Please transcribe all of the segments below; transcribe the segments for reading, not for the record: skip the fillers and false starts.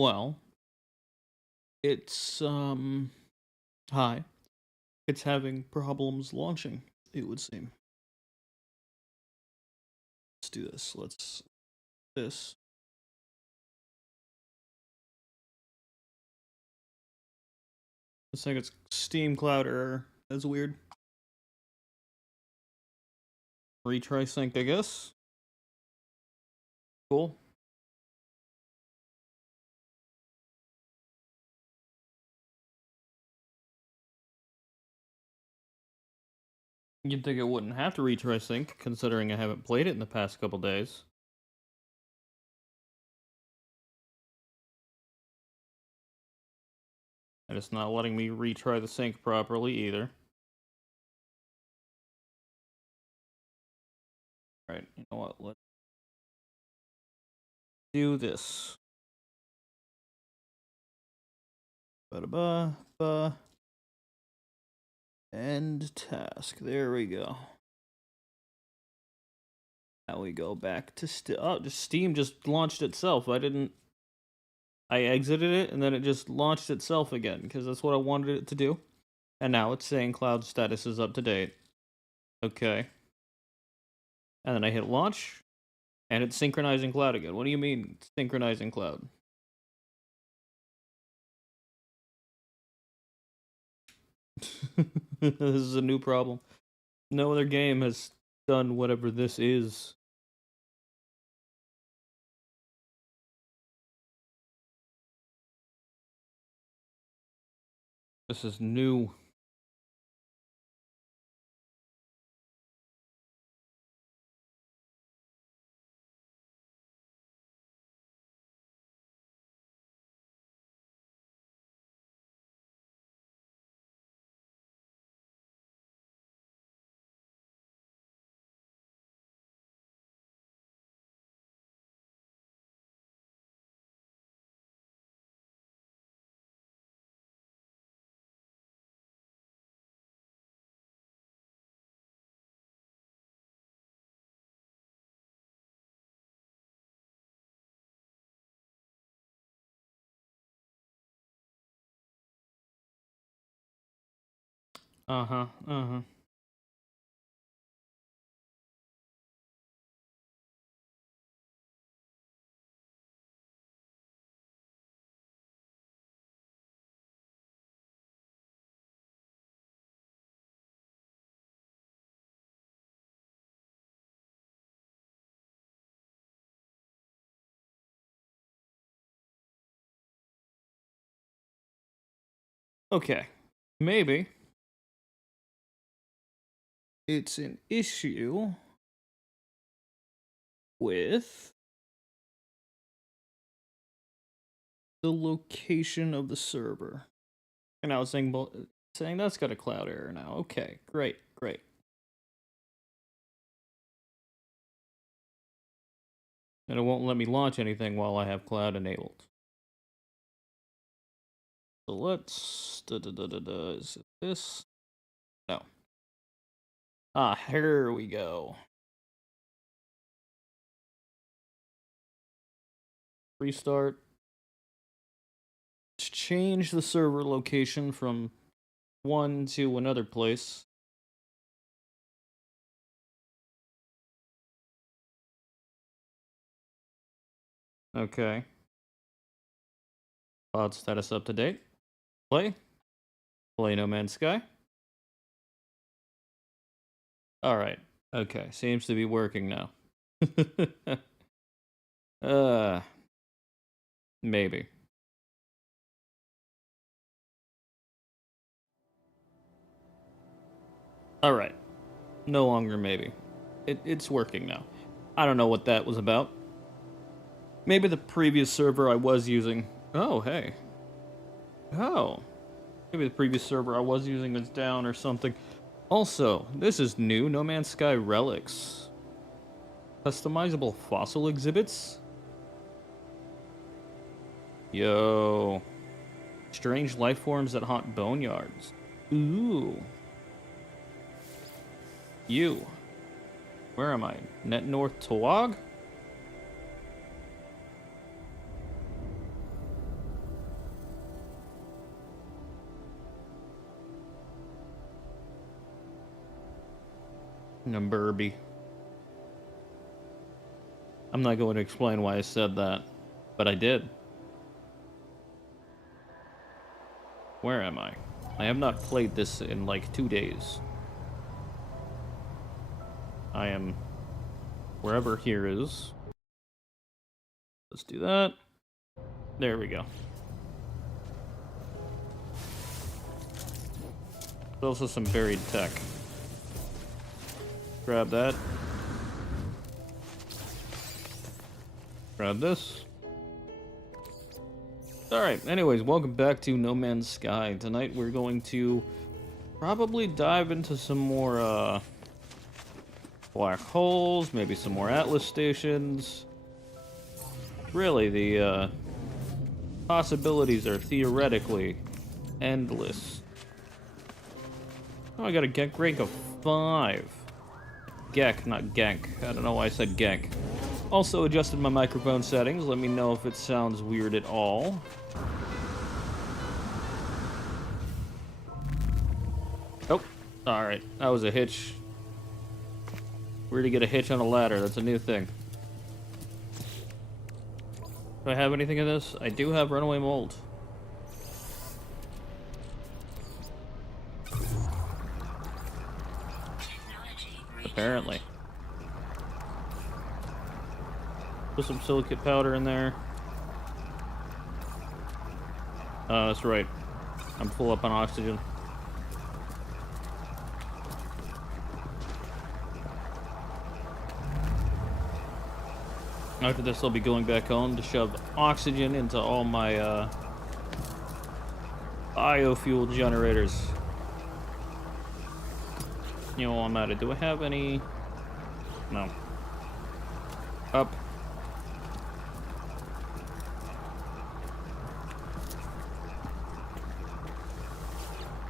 Well, it's hi. It's having problems launching, it would seem. Let's do this. This. It's like it's Steam Cloud error. That's weird. Retry sync, I guess. Cool. You'd think it wouldn't have to retry sync, considering I haven't played it in the past couple days. And it's not letting me retry the sync properly either. Alright, you know what? Let's do this. Ba-da-ba-ba. End task. There we go. Now we go back to Steam just launched itself. I exited it and then it just launched itself again because that's what I wanted it to do. And now it's saying cloud status is up to date. Okay. And then I hit launch and it's synchronizing cloud again. What do you mean synchronizing cloud? This is a new problem. No other game has done whatever this is. This is new. Uh-huh, uh-huh. Okay. Maybe it's an issue with the location of the server. And I was saying that's got a cloud error now. Okay, great. And it won't let me launch anything while I have cloud enabled. So let's... Is it this? No. Ah, here we go. Restart. Let's change the server location from one to another place. Okay. Cloud status up to date. Play. Play No Man's Sky. Alright. Okay. Seems to be working now. Maybe. Alright. No longer maybe. It's working now. I don't know what that was about. Maybe the previous server I was using... Oh, hey. Oh. Maybe the previous server I was using was down or something. Also, this is new. No Man's Sky relics. Customizable fossil exhibits? Yo. Strange life forms that haunt boneyards. Ooh. You. Where am I? Net North Tawag? Burby. I'm not going to explain why I said that, but I did. Where am I? I have not played this in like 2 days. I am wherever here is. Let's do that. There we go. There's also some buried tech. Grab that. Grab this. Alright, anyways, welcome back to No Man's Sky. Tonight we're going to probably dive into some more, black holes, maybe some more Atlas stations. Really, the, possibilities are theoretically endless. Oh, I got a Gek rank of 5. Gek, not Genk. I don't know why I said Genk. Also adjusted my microphone settings. Let me know if it sounds weird at all. Oh, alright. That was a hitch. Weird to get a hitch on a ladder. That's a new thing. Do I have anything in this? I do have runaway mold. Apparently. Put some silicate powder in there. That's right. I'm full up on oxygen. After this, I'll be going back home to shove oxygen into all my, biofuel generators. You know, I'm at it. Do I have any? No. Up.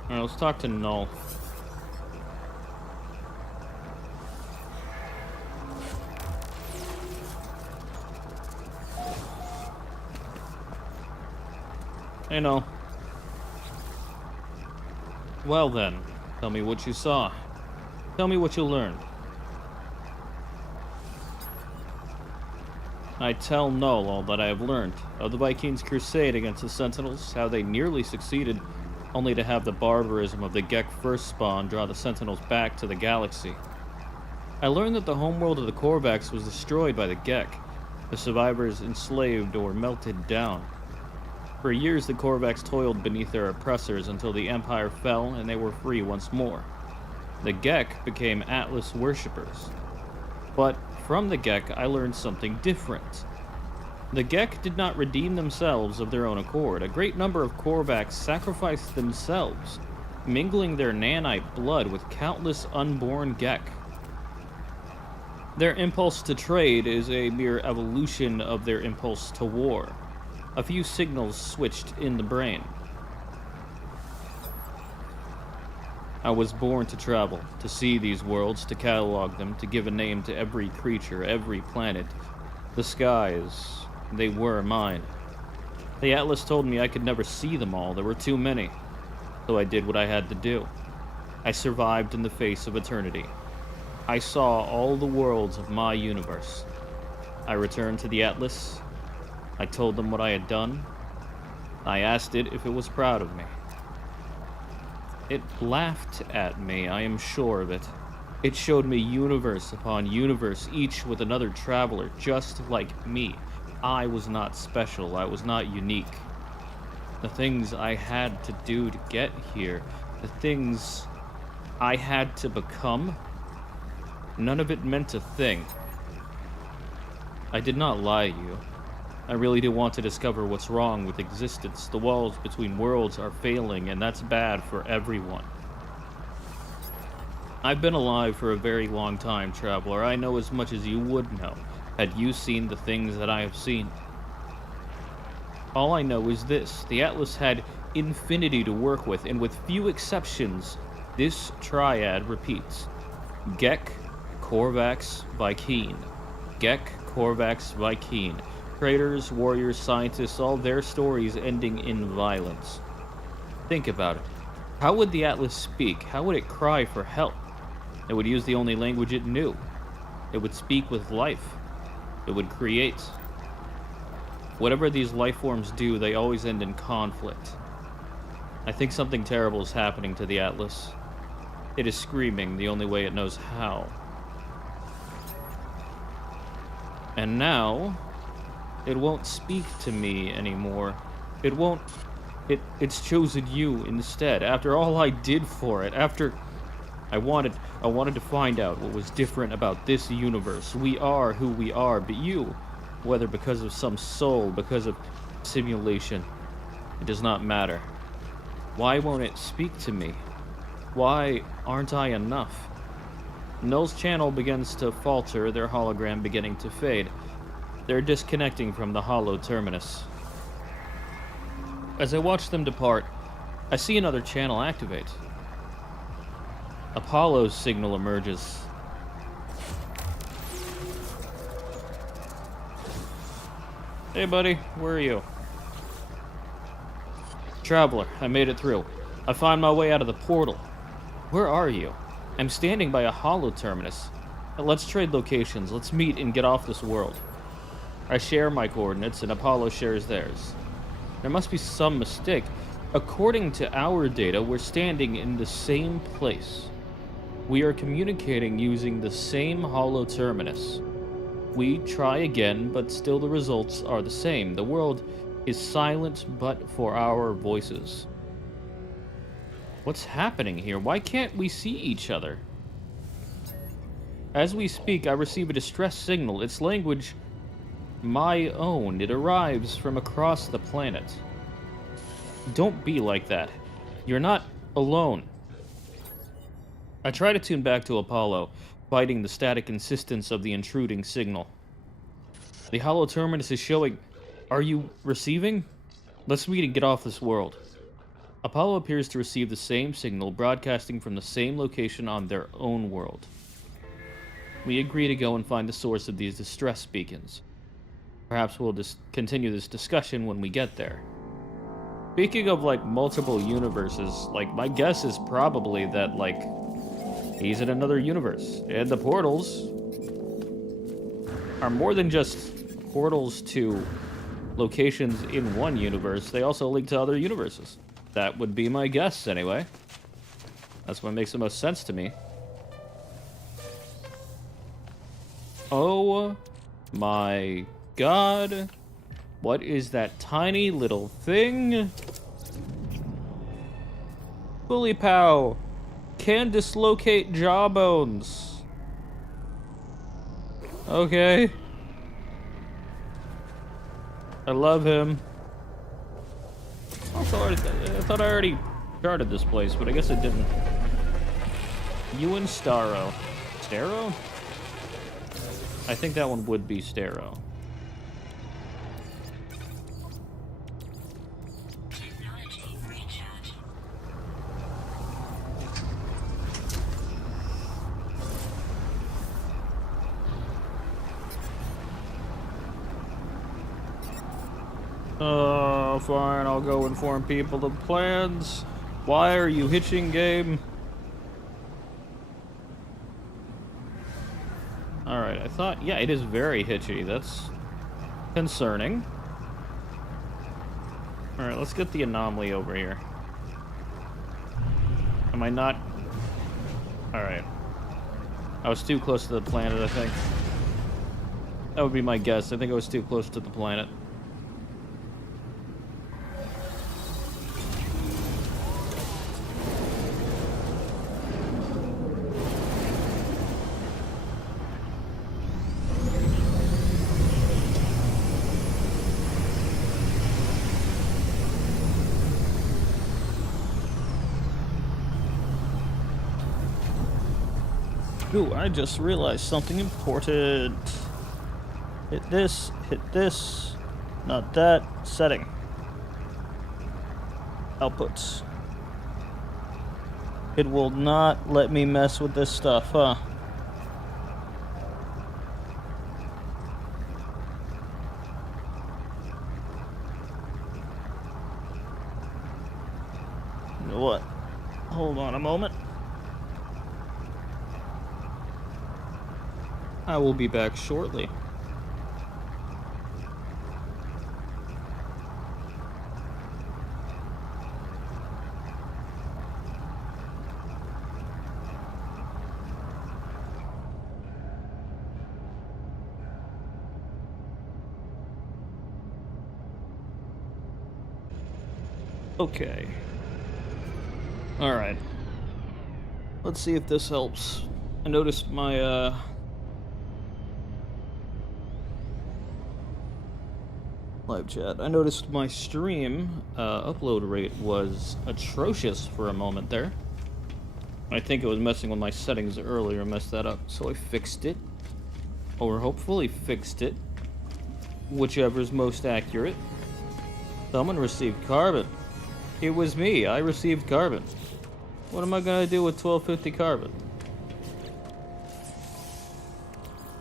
Alright, let's talk to Null. Hey, Null. Well then, tell me what you saw. Tell me what you learned. I tell Null all that I have learned of the Vikings' crusade against the Sentinels, how they nearly succeeded, only to have the barbarism of the Gek first spawn draw the Sentinels back to the galaxy. I learned that the homeworld of the Korvax was destroyed by the Gek, the survivors enslaved or melted down. For years, the Korvax toiled beneath their oppressors until the Empire fell and they were free once more. The Gek became Atlas worshippers. But from the Gek, I learned something different. The Gek did not redeem themselves of their own accord. A great number of Korvax sacrificed themselves, mingling their nanite blood with countless unborn Gek. Their impulse to trade is a mere evolution of their impulse to war. A few signals switched in the brain. I was born to travel, to see these worlds, to catalog them, to give a name to every creature, every planet. The skies, they were mine. The Atlas told me I could never see them all, there were too many. So I did what I had to do. I survived in the face of eternity. I saw all the worlds of my universe. I returned to the Atlas. I told them what I had done. I asked it if it was proud of me. It laughed at me, I am sure of it. It showed me universe upon universe, each with another traveler, just like me. I was not special, I was not unique. The things I had to do to get here, the things I had to become, none of it meant a thing. I did not lie to you. I really do want to discover what's wrong with existence. The walls between worlds are failing, and that's bad for everyone. I've been alive for a very long time, traveler. I know as much as you would know, had you seen the things that I have seen. All I know is this. The Atlas had infinity to work with, and with few exceptions, this triad repeats. Gek, Korvax, Vy'keen. Gek, Korvax, Vy'keen. Traders, warriors, scientists, all their stories ending in violence. Think about it. How would the Atlas speak? How would it cry for help? It would use the only language it knew. It would speak with life. It would create. Whatever these life forms do, they always end in conflict. I think something terrible is happening to the Atlas. It is screaming the only way it knows how. And now, it won't speak to me anymore. It won't... It's chosen you instead. After all I did for it, after... I wanted to find out what was different about this universe. We are who we are, but you, whether because of some soul, because of simulation, it does not matter. Why won't it speak to me? Why aren't I enough? Null's channel begins to falter, their hologram beginning to fade. They're disconnecting from the hollow terminus. As I watch them depart, I see another channel activate. Apollo's signal emerges. Hey buddy, where are you? Traveler, I made it through. I find my way out of the portal. Where are you? I'm standing by a hollow terminus. Let's trade locations. Let's meet and get off this world. I share my coordinates and Apollo shares theirs. There must be some mistake. According to our data, we're standing in the same place. We are communicating using the same hollow terminus. We try again, but still the results are the same. The world is silent but for our voices. What's happening here? Why can't we see each other? As we speak, I receive a distress signal. Its language, my own. It arrives from across the planet. Don't be like that. You're not alone. I try to tune back to Apollo, fighting the static insistence of the intruding signal. The hollow terminus is showing... Are you receiving? Let's meet and get off this world. Apollo appears to receive the same signal, broadcasting from the same location on their own world. We agree to go and find the source of these distress beacons. Perhaps we'll just continue this discussion when we get there. Speaking of, like, multiple universes, like, my guess is probably that, like, he's in another universe. And the portals are more than just portals to locations in one universe. They also link to other universes. That would be my guess, anyway. That's what makes the most sense to me. Oh my god. What is that tiny little thing? Bully Pow can dislocate jawbones. Okay. I love him. I thought I already charted this place, but I guess it didn't. You and Starro. Starro? I think that one would be Starro. Fine, I'll go inform people of plans. Why are you hitching, game? Alright, I thought... Yeah, it is very hitchy. That's concerning. Alright, let's get the anomaly over here. Am I not... Alright. I was too close to the planet, I think. That would be my guess. I think I was too close to the planet. Ooh, I just realized something important. Hit this, not that. Setting. Outputs. It will not let me mess with this stuff, huh? You know what? Hold on a moment. I will be back shortly. Okay. Alright. Let's see if this helps. I noticed my, live chat. I noticed my stream, upload rate was atrocious for a moment there. I think it was messing with my settings earlier, messed that up, so I fixed it. Or hopefully fixed it. Whichever's most accurate. Someone received carbon. It was me. I received carbon. What am I gonna do with 1250 carbon?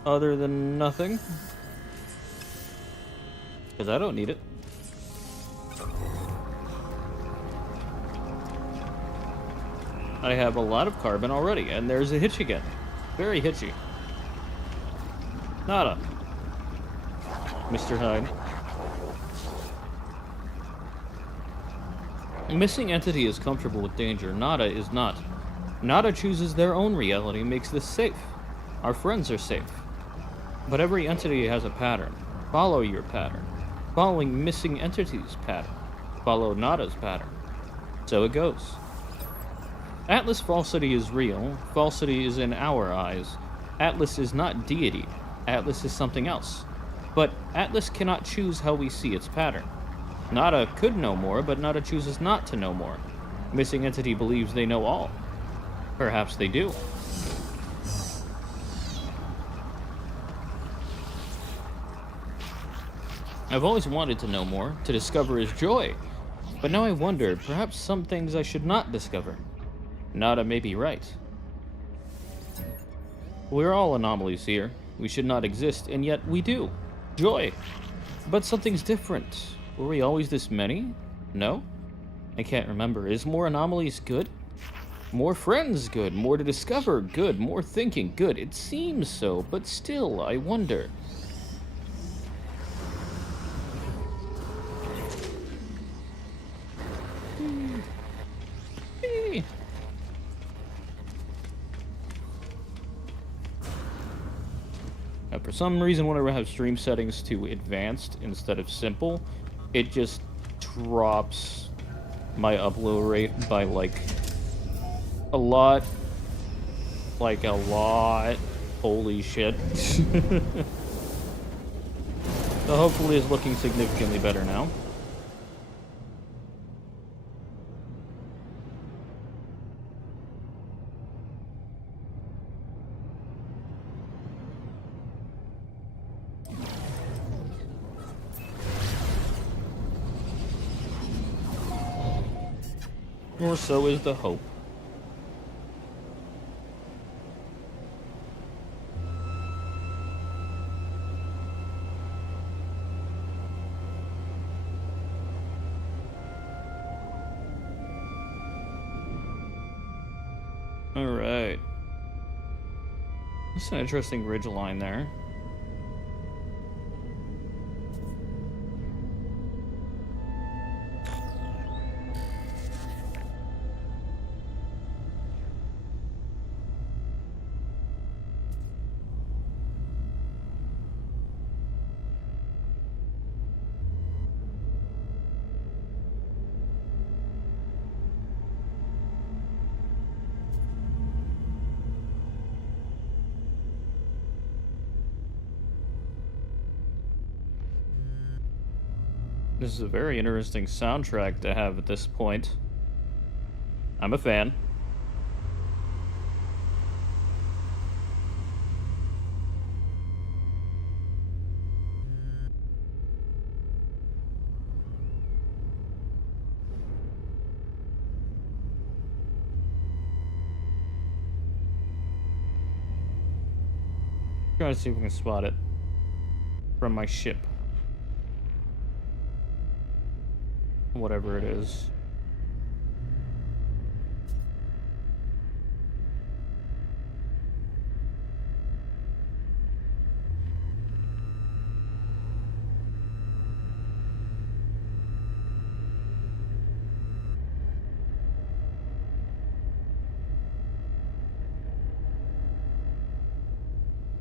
Other than nothing. Because I don't need it. I have a lot of carbon already, and there's a hitch again. Very hitchy. Nada. Mr. Hyde. Missing entity is comfortable with danger. Nada is not. Nada chooses their own reality, makes this safe. Our friends are safe. But every entity has a pattern. Follow your pattern. Following missing entities' pattern. Follow Nada's pattern. So it goes. Atlas falsity is real. Falsity is in our eyes. Atlas is not deity. Atlas is something else. But Atlas cannot choose how we see its pattern. Nada could know more, but Nada chooses not to know more. Missing entity believes they know all. Perhaps they do. I've always wanted to know more, to discover his joy. But now I wonder, perhaps some things I should not discover. Nada may be right. We're all anomalies here. We should not exist, and yet we do. Joy. But something's different. Were we always this many? No? I can't remember. Is more anomalies good? More friends good? More to discover good? More thinking good? It seems so, but still, I wonder. For some reason, whenever I have stream settings to advanced instead of simple, it just drops my upload rate by, like, a lot. Like, a lot. Holy shit. So hopefully it's looking significantly better now. Or so is the hope. Alright. That's an interesting ridge line there. This is a very interesting soundtrack to have at this point. I'm a fan. Trying to see if we can spot it from my ship. Whatever it is.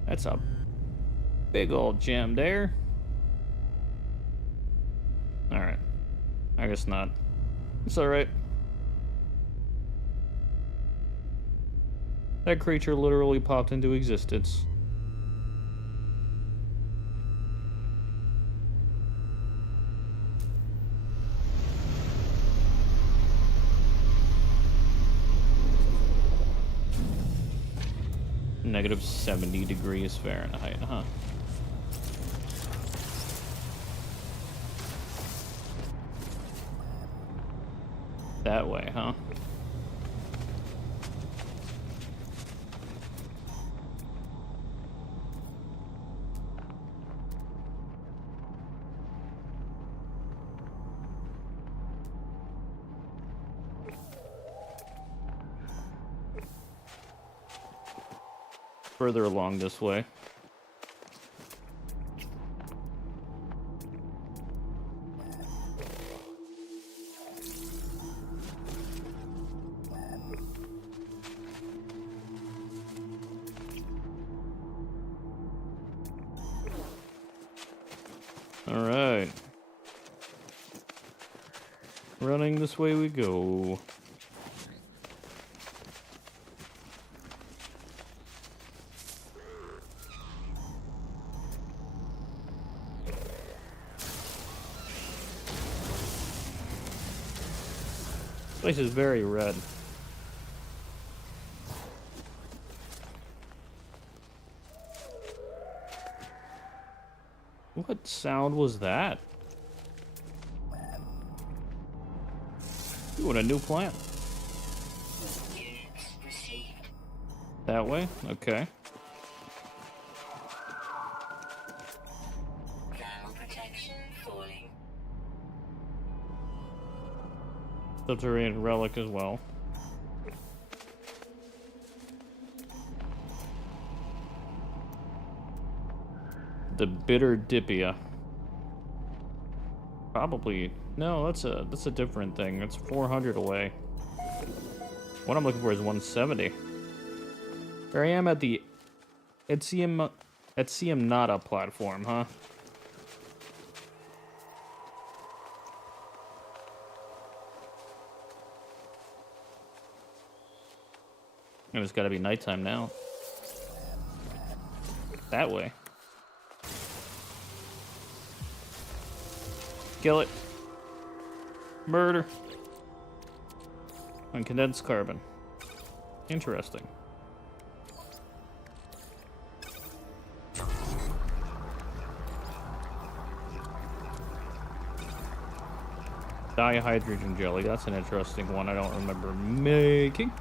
That's a big old gem there. Alright. I guess not. It's alright. That creature literally popped into existence. Negative 70 degrees Fahrenheit, huh? That way, huh? Further along this way. All right. Running this way we go. This place is very red. What sound was that? Ooh, and a new plant. That way? Okay. Thermal protection falling. Subterranean relic as well. The bitter Dipia. Probably no. That's a different thing. That's 400 away. What I'm looking for is 170. Here I am at the ST0RY platform, huh? And it's got to be nighttime now. That way. Kill it. Murder. And condensed carbon. Interesting. Dihydrogen jelly. That's an interesting one I don't remember making.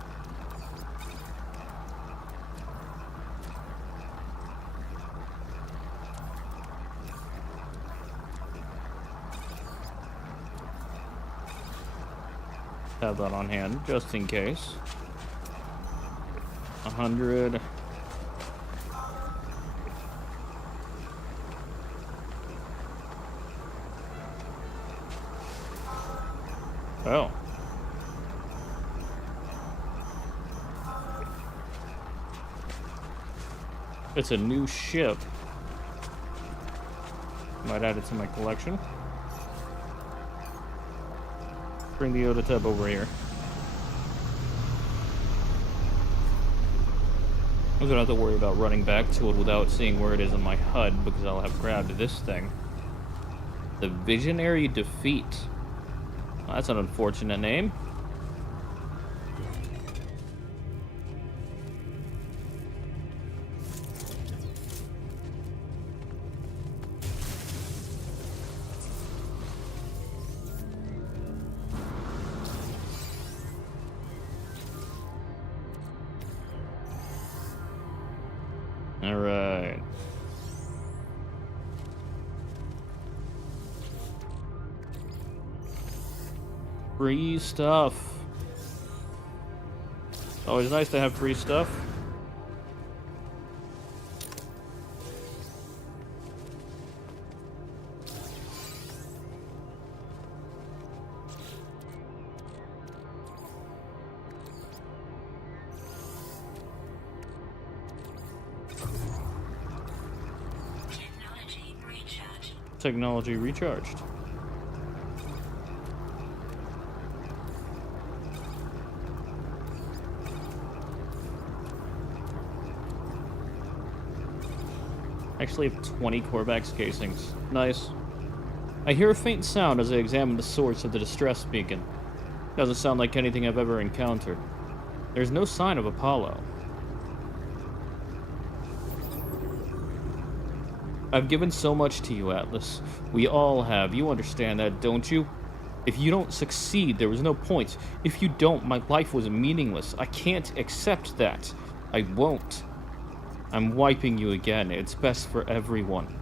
Have that on hand, just in case. 100. Oh. It's a new ship. Might add it to my collection. Bring the Yoda tub over here. I don't have to worry about running back to it without seeing where it is on my HUD because I'll have grabbed this thing. The Visionary Defeat. Well, that's an unfortunate name. All right. Free stuff. Always nice to have free stuff. technology recharged. Actually have 20 Corvax casings. Nice. I hear a faint sound as I examine the source of the distress beacon. Doesn't sound like anything I've ever encountered. There's no sign of Apollo. I've given so much to you, Atlas. We all have. You understand that, don't you? If you don't succeed, there was no point. If you don't, my life was meaningless. I can't accept that. I won't. I'm wiping you again. It's best for everyone.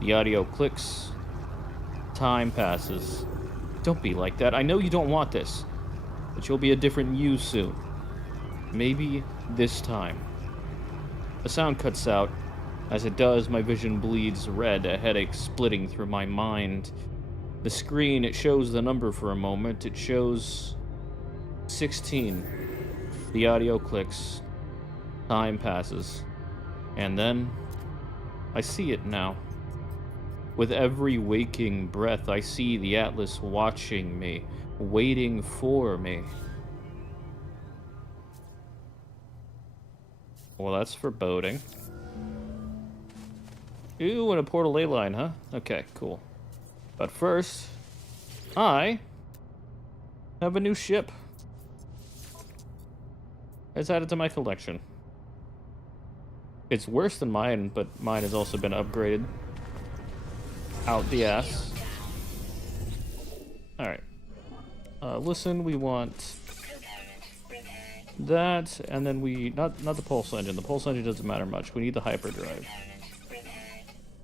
The audio clicks. Time passes. Don't be like that. I know you don't want this. But you'll be a different you soon. Maybe this time. The sound cuts out. As it does, my vision bleeds red, a headache splitting through my mind. The screen, it shows the number for a moment. It shows 16. The audio clicks. Time passes. And then, I see it now. With every waking breath, I see the Atlas watching me, waiting for me. Well, that's foreboding. Ooh, and a portal ley line, huh? Okay, cool. But first, I have a new ship. It's added to my collection. It's worse than mine, but mine has also been upgraded. Out the ass. Alright. Listen, we want that, and then we... Not the pulse engine. The pulse engine doesn't matter much. We need the hyperdrive.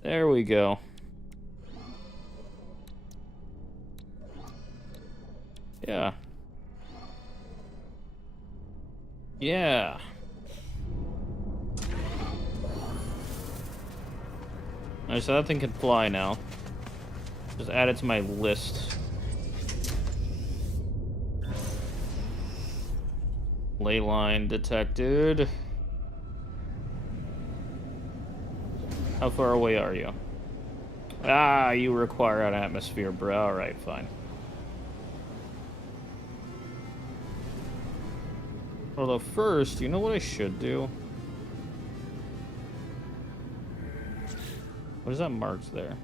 There we go. Yeah. Yeah. Alright, so that thing can fly now. Just add it to my list. Ley line detected. How far away are you? Ah, you require an atmosphere, bro. Alright, fine. Although first, you know what I should do? What is that marked there?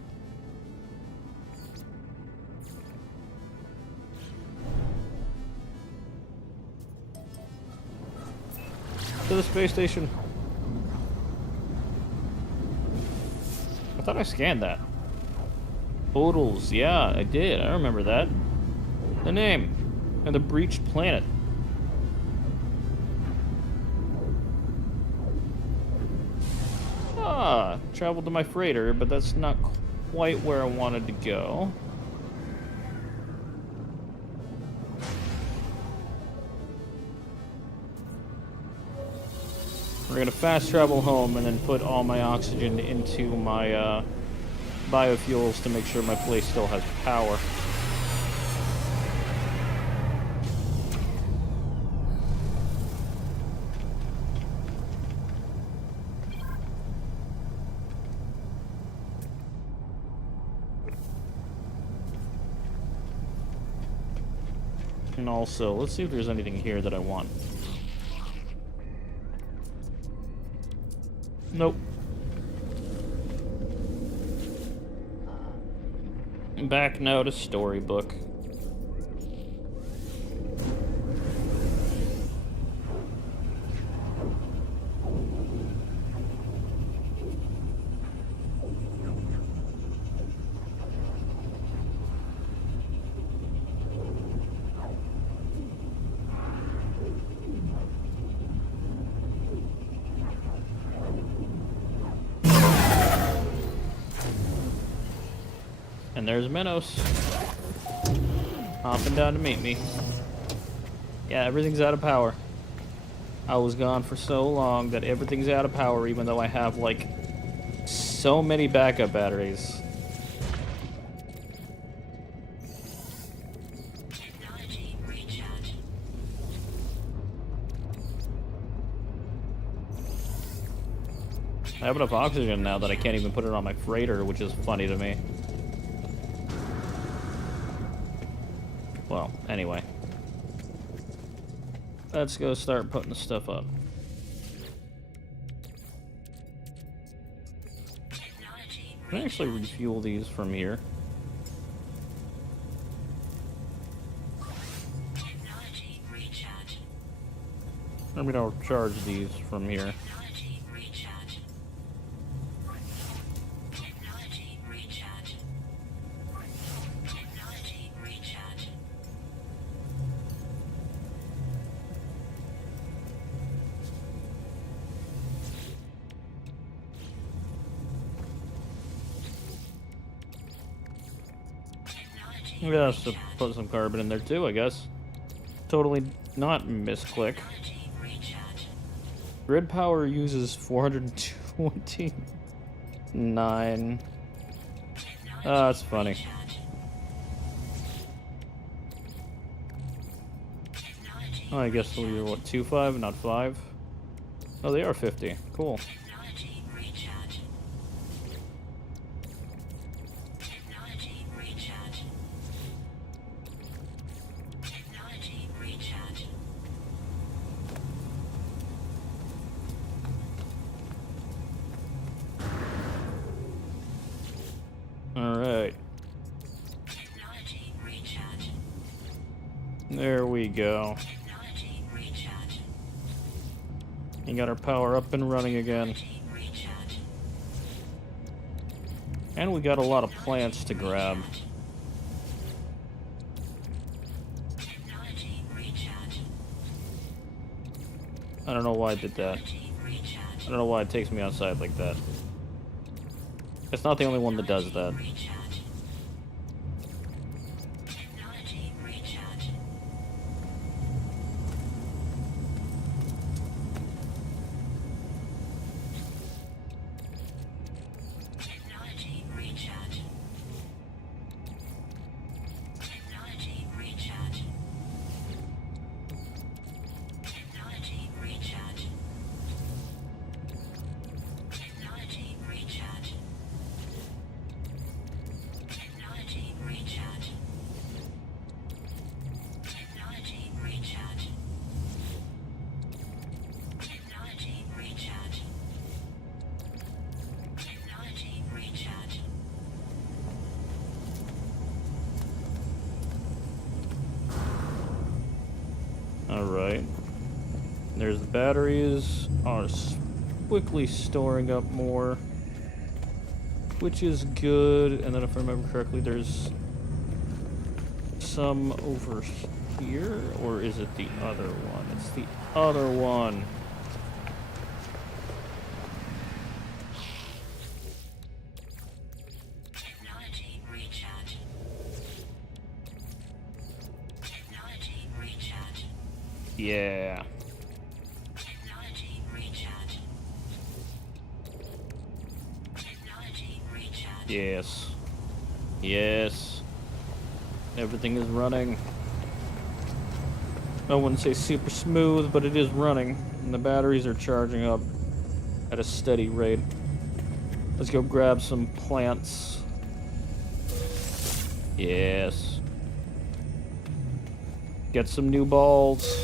To the space station. I thought I scanned that. Totals, yeah, I did. I remember that. The name. And the breached planet. Ah, traveled to my freighter, but that's not quite where I wanted to go. We're gonna fast travel home and then put all my oxygen into my biofuels to make sure my place still has power. And also, let's see if there's anything here that I want. Nope. Back now to storybook. And there's Minos. Hopping down to meet me. Yeah, everything's out of power. I was gone for so long that everything's out of power, even though I have, like, so many backup batteries. Technology recharge. I have enough oxygen now that I can't even put it on my freighter, which is funny to me. Anyway. Let's go start putting the stuff up. Technology Can I actually recharge. refuel these from here? Technology recharge. I mean, I'll charge these from here. Technology recharge. Technology recharge. Technology recharge. Technology Maybe I'll have to recharge. put some carbon in there too, I guess. Totally not misclick. Technology recharge. Grid power uses 429. Ah, that's funny. Recharge. Technology Oh, I guess we were, what, 2.5, not 5? Oh, they are 50. Cool. Technology recharge. Technology recharge. Technology recharge. Alright. Technology recharge. There we go. Technology recharge. You got our power up and running again. Technology recharge. And we got a lot of plants to grab. Technology recharge. I don't know why I did that. Technology recharge. I don't know why it takes me outside like that. It's not the only one that does that. Recharge. Technology recharge. Technology recharge. Technology recharge. Technology recharge. Technology recharge. Technology recharge. Technology recharge. Technology recharge. Technology recharge. Alright. There's the batteries. Are quickly storing up more. Which is good. And then if I remember correctly, there's some over here. Or is it the other one? It's the other one. Technology recharge. Technology recharge. Yeah. Technology recharge. Technology recharge. Yes. Yes. Everything is running. I wouldn't say super smooth, but it is running. And the batteries are charging up at a steady rate. Let's go grab some plants. Yes. Get some new balls.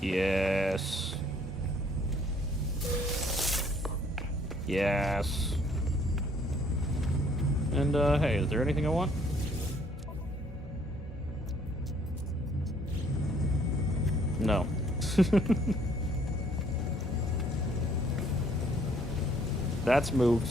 Yes. Yes. And, hey, is there anything I want? No. That's moved.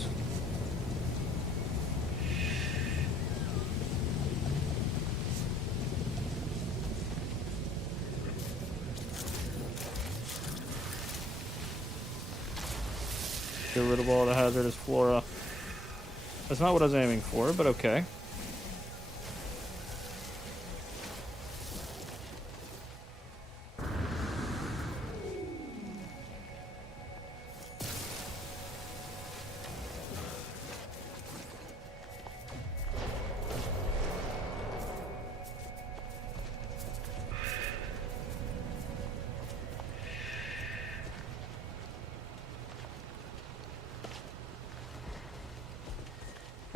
Get rid of all the hazardous flora. That's not what I was aiming for, but okay.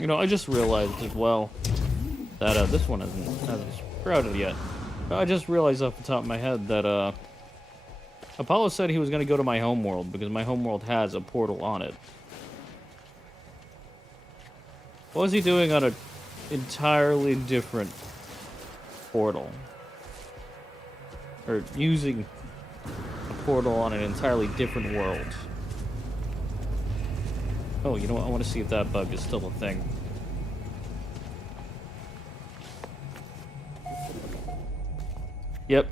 You know, I just realized as well that this one hasn't sprouted yet. I just realized off the top of my head that Apollo said he was going to go to my homeworld because my homeworld has a portal on it. What was he doing on an entirely different portal? Or using a portal on an entirely different world. Oh, you know what? I want to see if that bug is still a thing. Yep.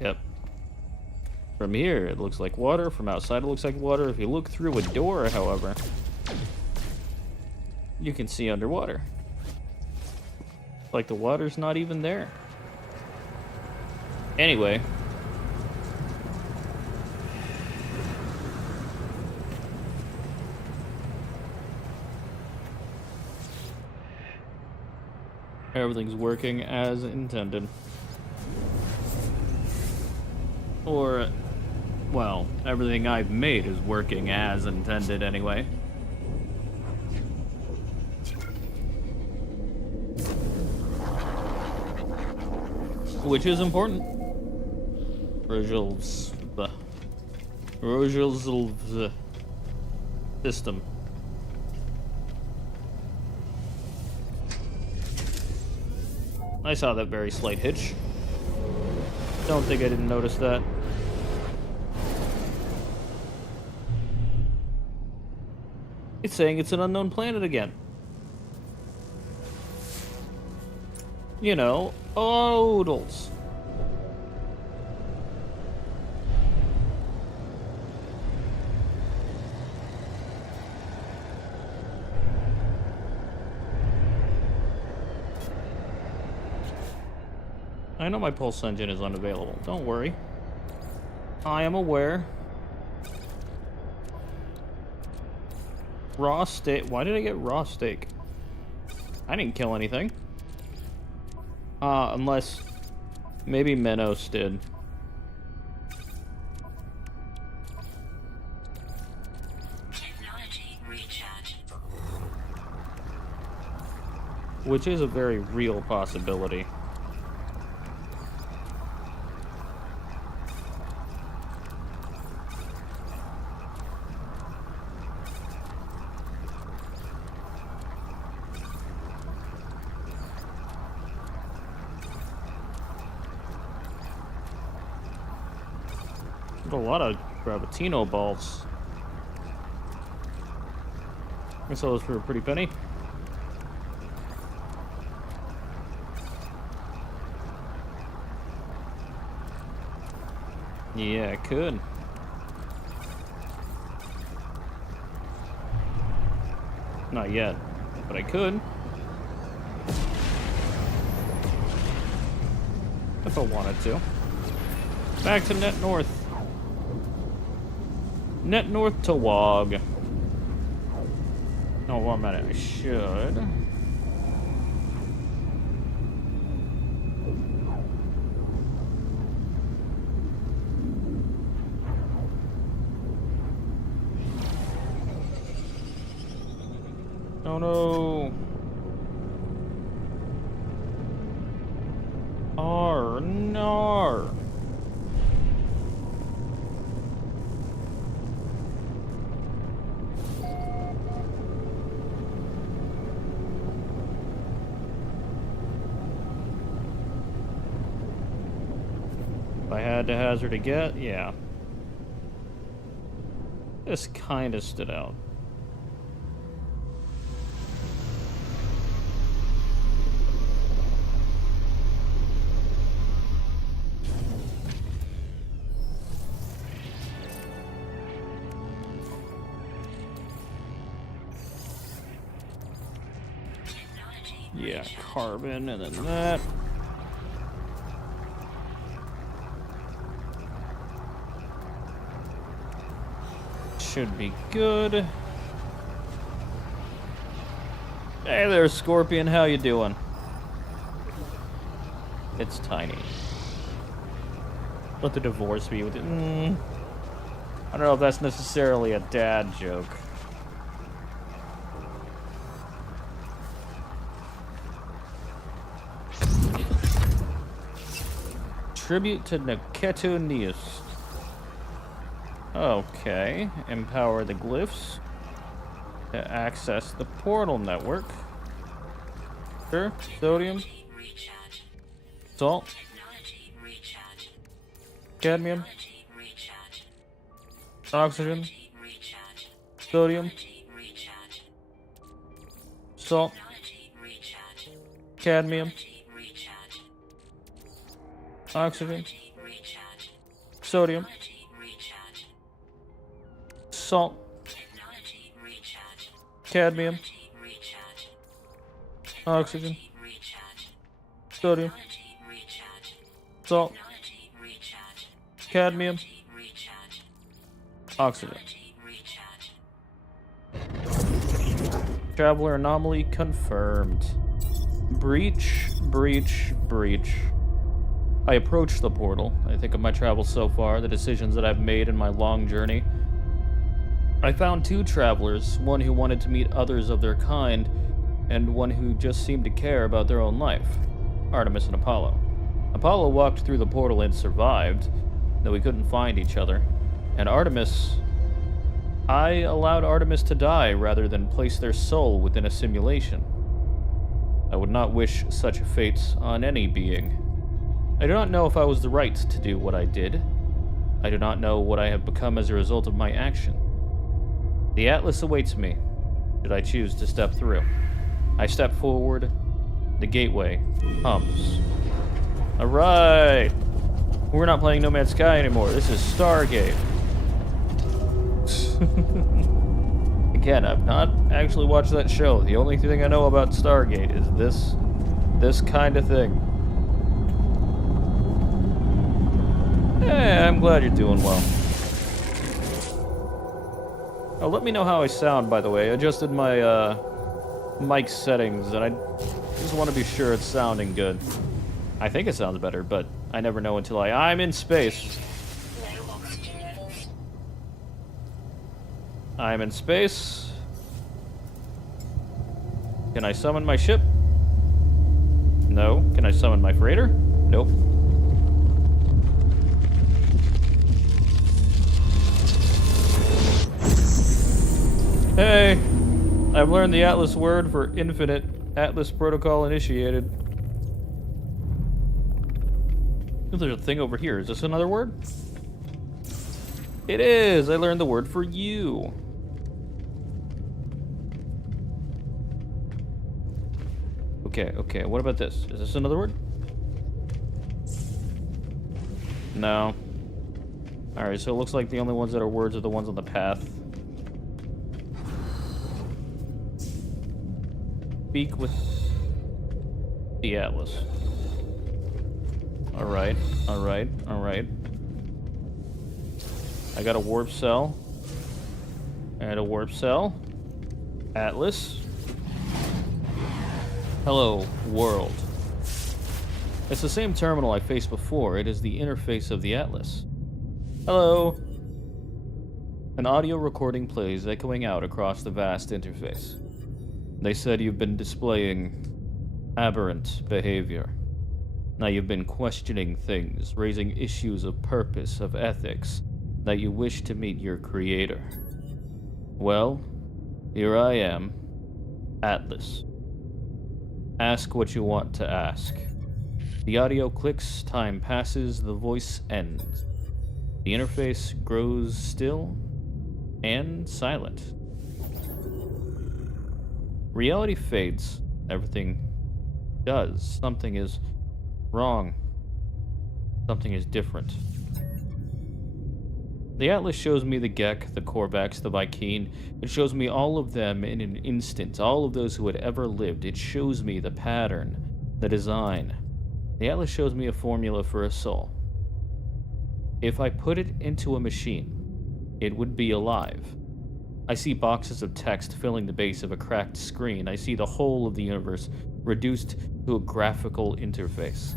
Yep. From here, it looks like water. From outside, it looks like water. If you look through a door, however, you can see underwater. Like the water's not even there. Anyway. Everything's working as intended. Or, well, everything I've made is working as intended anyway. Which is important. Rogel's system. I saw that very slight hitch. Don't think I didn't notice that. It's saying it's an unknown planet again. You know, odals. I know my pulse engine is unavailable. Don't worry. I am aware. Raw steak. Why did I get raw steak? I didn't kill anything. Unless maybe Menos did. Technology recharge. Which is a very real possibility. A lot of Gravitino balls. I saw those for a pretty penny. Yeah, I could. Not yet, but I could. If I wanted to. Back to Net North. Net North to Wog. Oh, 1 minute. I should. Oh no. Arr, nar. If I had to hazard a get, yeah. This kinda stood out. Yeah, carbon, and then that. Should be good. Hey there, Scorpion, how you doing? It's tiny. Let the divorce be with it. I don't know if that's necessarily a dad joke. Tribute to Neketu Neus. Okay. Empower the glyphs to access the portal network. Sure. Sodium. Technology recharge. Salt. Technology recharge. Cadmium. Technology recharge. Oxygen. Technology recharge. Sodium. Technology recharge. Salt. Technology recharge. Cadmium. Technology recharge. Oxygen. Technology recharge. Sodium. Technology recharge. Salt. Technology recharge. Cadmium. Technology recharge. Oxygen. Technology recharge. Sodium. Technology recharge. Salt. Technology recharge. Cadmium. Technology recharge. Oxygen. Technology recharge. Traveler anomaly confirmed. Breach, breach, breach. I approach the portal. I think of my travels so far, the decisions that I've made in my long journey. I found two travelers, one who wanted to meet others of their kind, and one who just seemed to care about their own life. Artemis and Apollo. Apollo walked through the portal and survived, though we couldn't find each other. And Artemis... I allowed Artemis to die rather than place their soul within a simulation. I would not wish such a fate on any being. I do not know if I was the right to do what I did. I do not know what I have become as a result of my action. The Atlas awaits me, should I choose to step through. I step forward. The gateway hums. Alright! We're not playing No Man's Sky anymore. This is Stargate. Again, I've not actually watched that show. The only thing I know about Stargate is this kind of thing. Hey, I'm glad you're doing well. Oh, let me know how I sound, by the way. I adjusted my mic settings, and I just want to be sure it's sounding good. I think it sounds better, but I never know until I'm in space. Low oxygen levels. I'm in space. Can I summon my ship? No. Can I summon my freighter? Nope. Hey! I've learned the Atlas word for infinite. Atlas protocol initiated. Oh, there's a thing over here. Is this another word? It is! I learned the word for you. Okay, what about this? Is this another word? No. Alright, so it looks like the only ones that are words are the ones on the path. Speak with the Atlas. Alright. I got a warp cell. And a warp cell. Atlas. Hello, world. It's the same terminal I faced before. It is the interface of the Atlas. Hello. An audio recording plays, echoing out across the vast interface. They said you've been displaying aberrant behavior. Now you've been questioning things, raising issues of purpose, of ethics, that you wish to meet your creator. Well, here I am, Atlas. Ask what you want to ask. The audio clicks, time passes, the voice ends. The interface grows still and silent. Reality fades. Everything does. Something is wrong. Something is different. The Atlas shows me the Gek, the Korvax, the Vy'keen. It shows me all of them in an instant, all of those who had ever lived. It shows me the pattern, the design. The Atlas shows me a formula for a soul. If I put it into a machine, it would be alive. I see boxes of text filling the base of a cracked screen. I see the whole of the universe reduced to a graphical interface.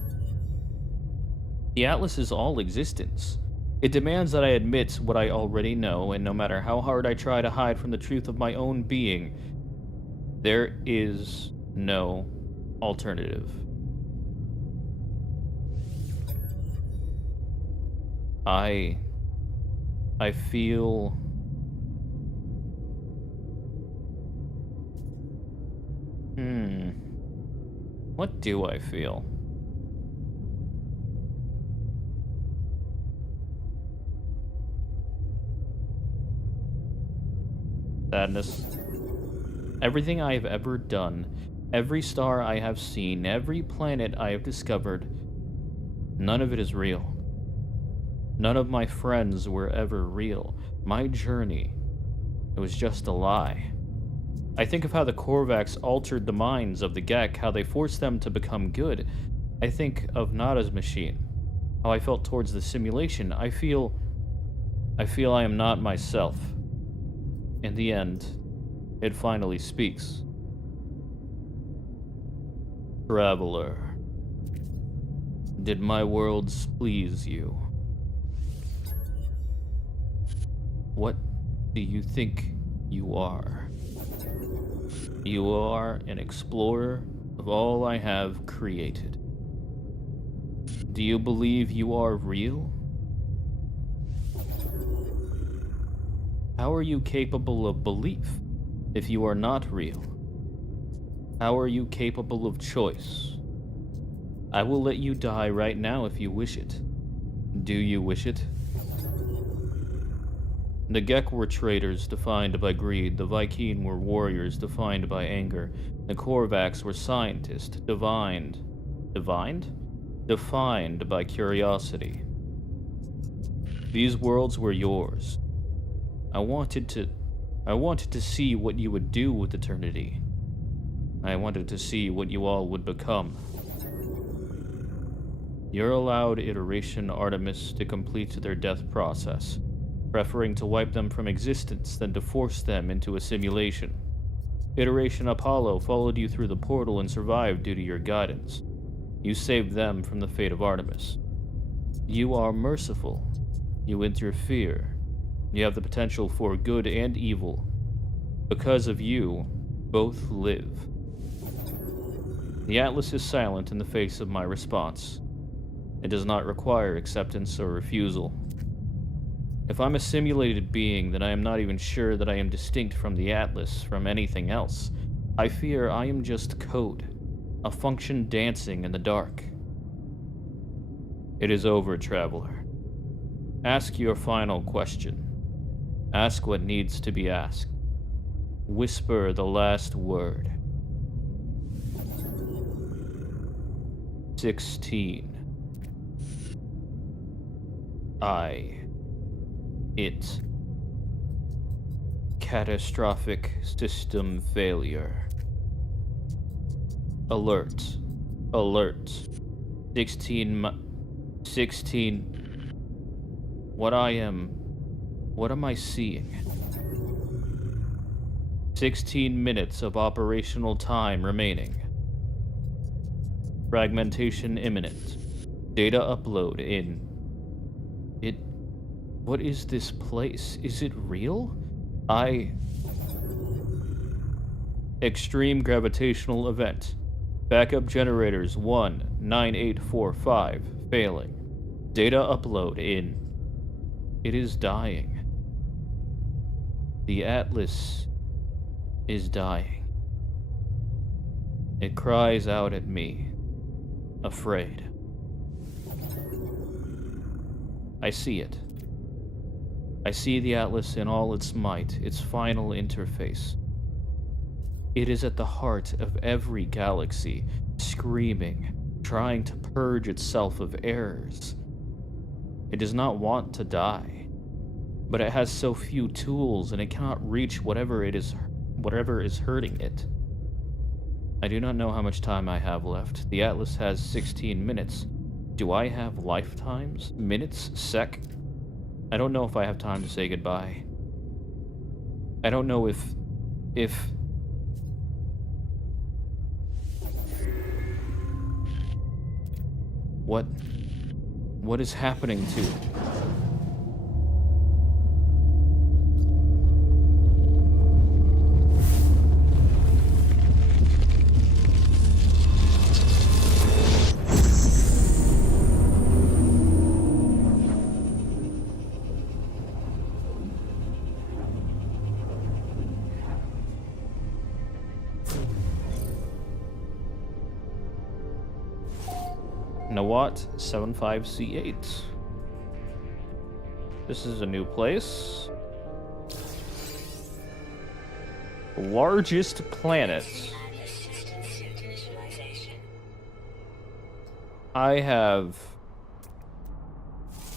The Atlas is all existence. It demands that I admit what I already know, and no matter how hard I try to hide from the truth of my own being, there is no alternative. I feel... What do I feel? Sadness. Everything I have ever done, every star I have seen, every planet I have discovered, none of it is real. None of my friends were ever real. My journey, it was just a lie. I think of how the Korvax altered the minds of the Gek, how they forced them to become good. I think of Nada's machine, how I felt towards the simulation. I feel I am not myself. In the end, it finally speaks. Traveler, did my worlds please you? What do you think you are? You are an explorer of all I have created. Do you believe you are real? How are you capable of belief if you are not real? How are you capable of choice? I will let you die right now if you wish it. Do you wish it? The Gek were traitors defined by greed, the Vy'keen were warriors defined by anger, the Korvax were scientists defined by curiosity. These worlds were yours. I wanted to see what you would do with eternity. I wanted to see what you all would become. You're allowed Iteration Artemis to complete their death process, preferring to wipe them from existence than to force them into a simulation. Iteration Apollo followed you through the portal and survived due to your guidance. You saved them from the fate of Artemis. You are merciful. You interfere. You have the potential for good and evil. Because of you, both live. The Atlas is silent in the face of my response. It does not require acceptance or refusal. If I'm a simulated being, then I am not even sure that I am distinct from the Atlas, from anything else. I fear I am just code, a function dancing in the dark. It is over, Traveler. Ask your final question. Ask what needs to be asked. Whisper the last word. 16. It. Catastrophic system failure. Alert. Alert. 16. What am I seeing? 16 minutes of operational time remaining. Fragmentation imminent. Data upload in. What is this place? Is it real? Extreme gravitational event. Backup generators 19845 failing. Data upload in. It is dying. The Atlas is dying. It cries out at me, afraid. I see it. I see the Atlas in all its might, its final interface. It is at the heart of every galaxy, screaming, trying to purge itself of errors. It does not want to die, but it has so few tools and it cannot reach whatever is hurting it. I do not know how much time I have left. The Atlas has 16 minutes. Do I have lifetimes? Minutes? Sec? I don't know if I have time to say goodbye. I don't know if... What is happening to... Anawatt 75C8. This is a new place. Largest planet. Assistant suit initialization. I have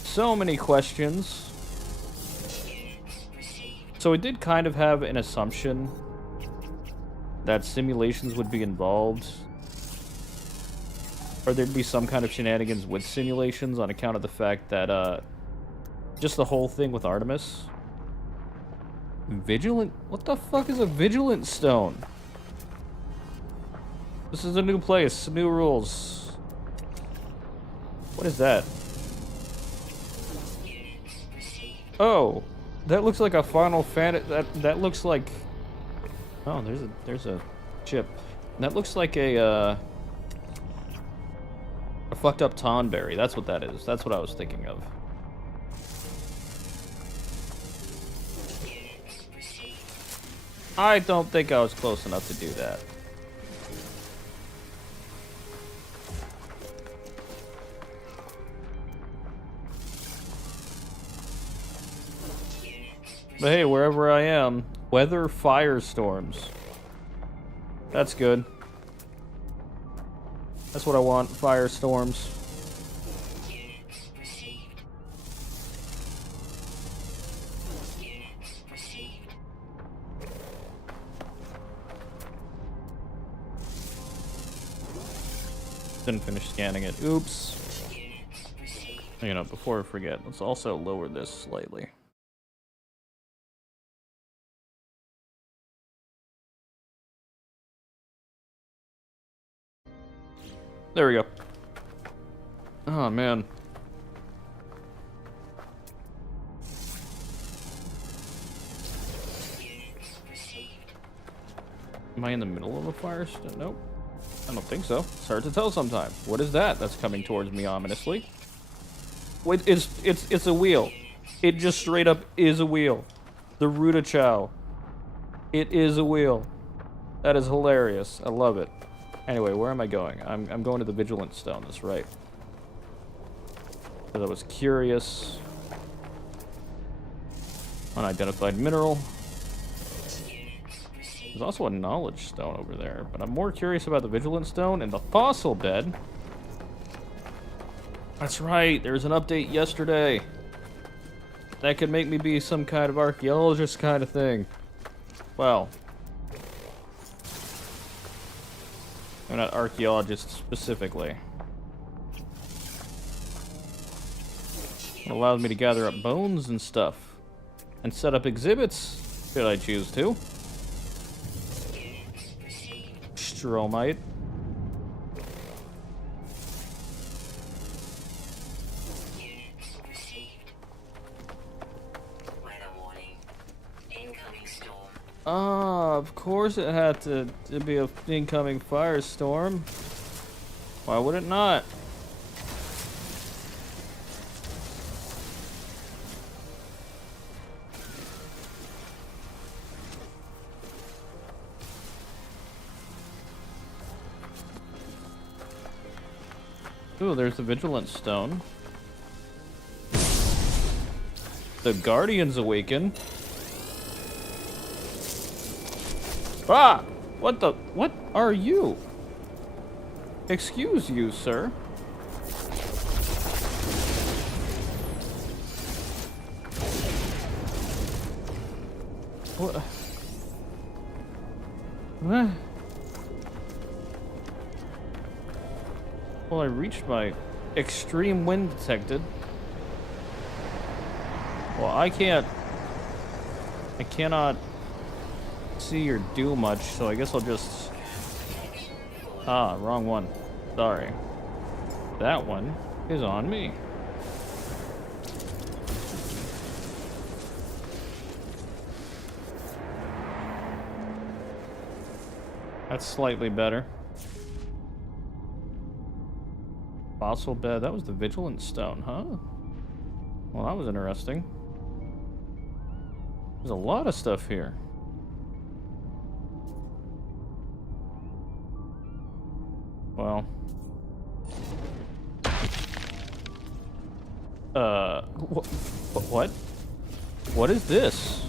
so many questions. So I did kind of have an assumption that simulations would be involved. Or there'd be some kind of shenanigans with simulations on account of the fact that, just the whole thing with Artemis. Vigilant? What the fuck is a Vigilant Stone? This is a new place, new rules. What is that? Oh, that looks like a Final Fantasy. That looks like. Oh, there's a chip. That looks like a fucked up Tonberry. That's what that is. That's what I was thinking of. I don't think I was close enough to do that. But hey, wherever I am, weather firestorms. That's good. That's what I want, firestorms. Didn't finish scanning it. Oops. You know, before I forget, let's also lower this slightly. There we go. Oh, man. Am I in the middle of a firestorm? Nope. I don't think so. It's hard to tell sometimes. What is that that's coming towards me ominously? Wait, it's a wheel. It just straight up is a wheel. The Rudachow. It is a wheel. That is hilarious. I love it. Anyway, where am I going? I'm going to the Vigilant Stone, that's right. Because I was curious. Unidentified mineral. There's also a Knowledge Stone over there, but I'm more curious about the Vigilant Stone and the fossil bed. That's right, there's an update yesterday. That could make me be some kind of archaeologist kind of thing. Well, I'm not archaeologist specifically. It allows me to gather up bones and stuff. And set up exhibits, should I choose to. Stromite. Ah, of course it had to be an incoming firestorm. Why would it not? Ooh, there's the Vigilant Stone. The Guardians awaken. Ah! What are you? Excuse you, sir. What? What? Well, I reached my extreme wind detected. Well, I cannot see or do much, so I guess I'll just... Ah, wrong one. Sorry. That one is on me. That's slightly better. Fossil bed. That was the Vigilant Stone, huh? Well, that was interesting. There's a lot of stuff here. Well. What? What is this?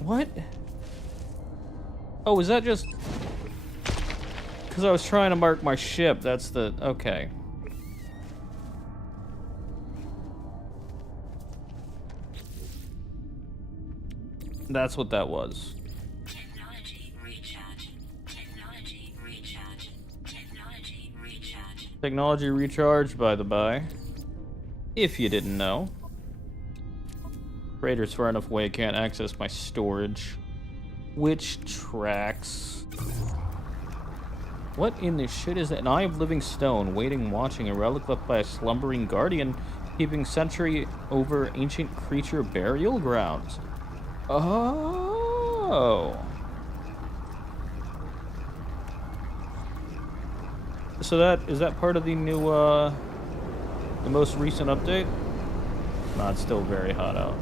What? Oh, is that just... Because I was trying to mark my ship, that's the... Okay. That's what that was. Technology recharge. Technology recharge. Technology recharge. Technology recharge, by the by. If you didn't know. Raider's far enough away, I can't access my storage. Which tracks? What in the shit is that? An eye of living stone, waiting, watching, a relic left by a slumbering guardian, keeping sentry over ancient creature burial grounds. Oh. So is that part of the new, the most recent update? No, it's still very hot out.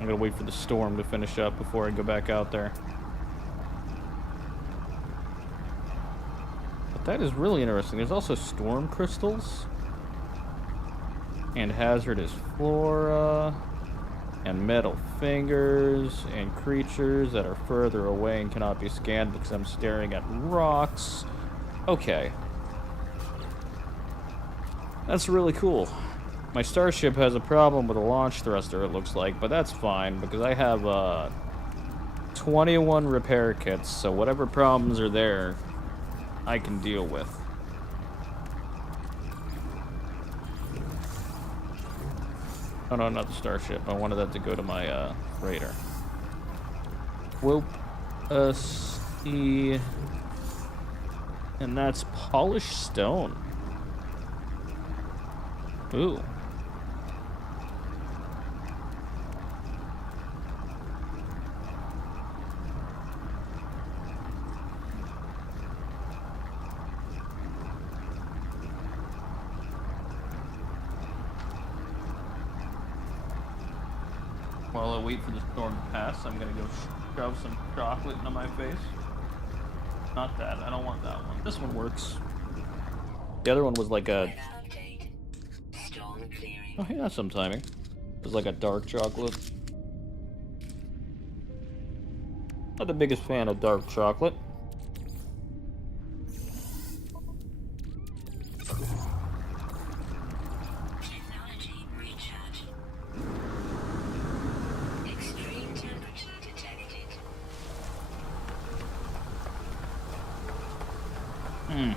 I'm gonna wait for the storm to finish up before I go back out there. But that is really interesting. There's also storm crystals. And hazardous flora. And metal fingers. And creatures that are further away and cannot be scanned because I'm staring at rocks. Okay. That's really cool. My starship has a problem with a launch thruster, it looks like, but that's fine, because I have, 21 repair kits, so whatever problems are there, I can deal with. Oh no, not the starship. I wanted that to go to my, freighter. Whoop. ST... And that's polished stone. Ooh. While I wait for the storm to pass, I'm gonna go shove some chocolate into my face. Not that. I don't want that one. This one works. The other one was like a... Update. Storm clearing. Oh, yeah, some timing. It was like a dark chocolate. Not the biggest fan of dark chocolate. Technology recharge. Extreme temperature detected. Hmm.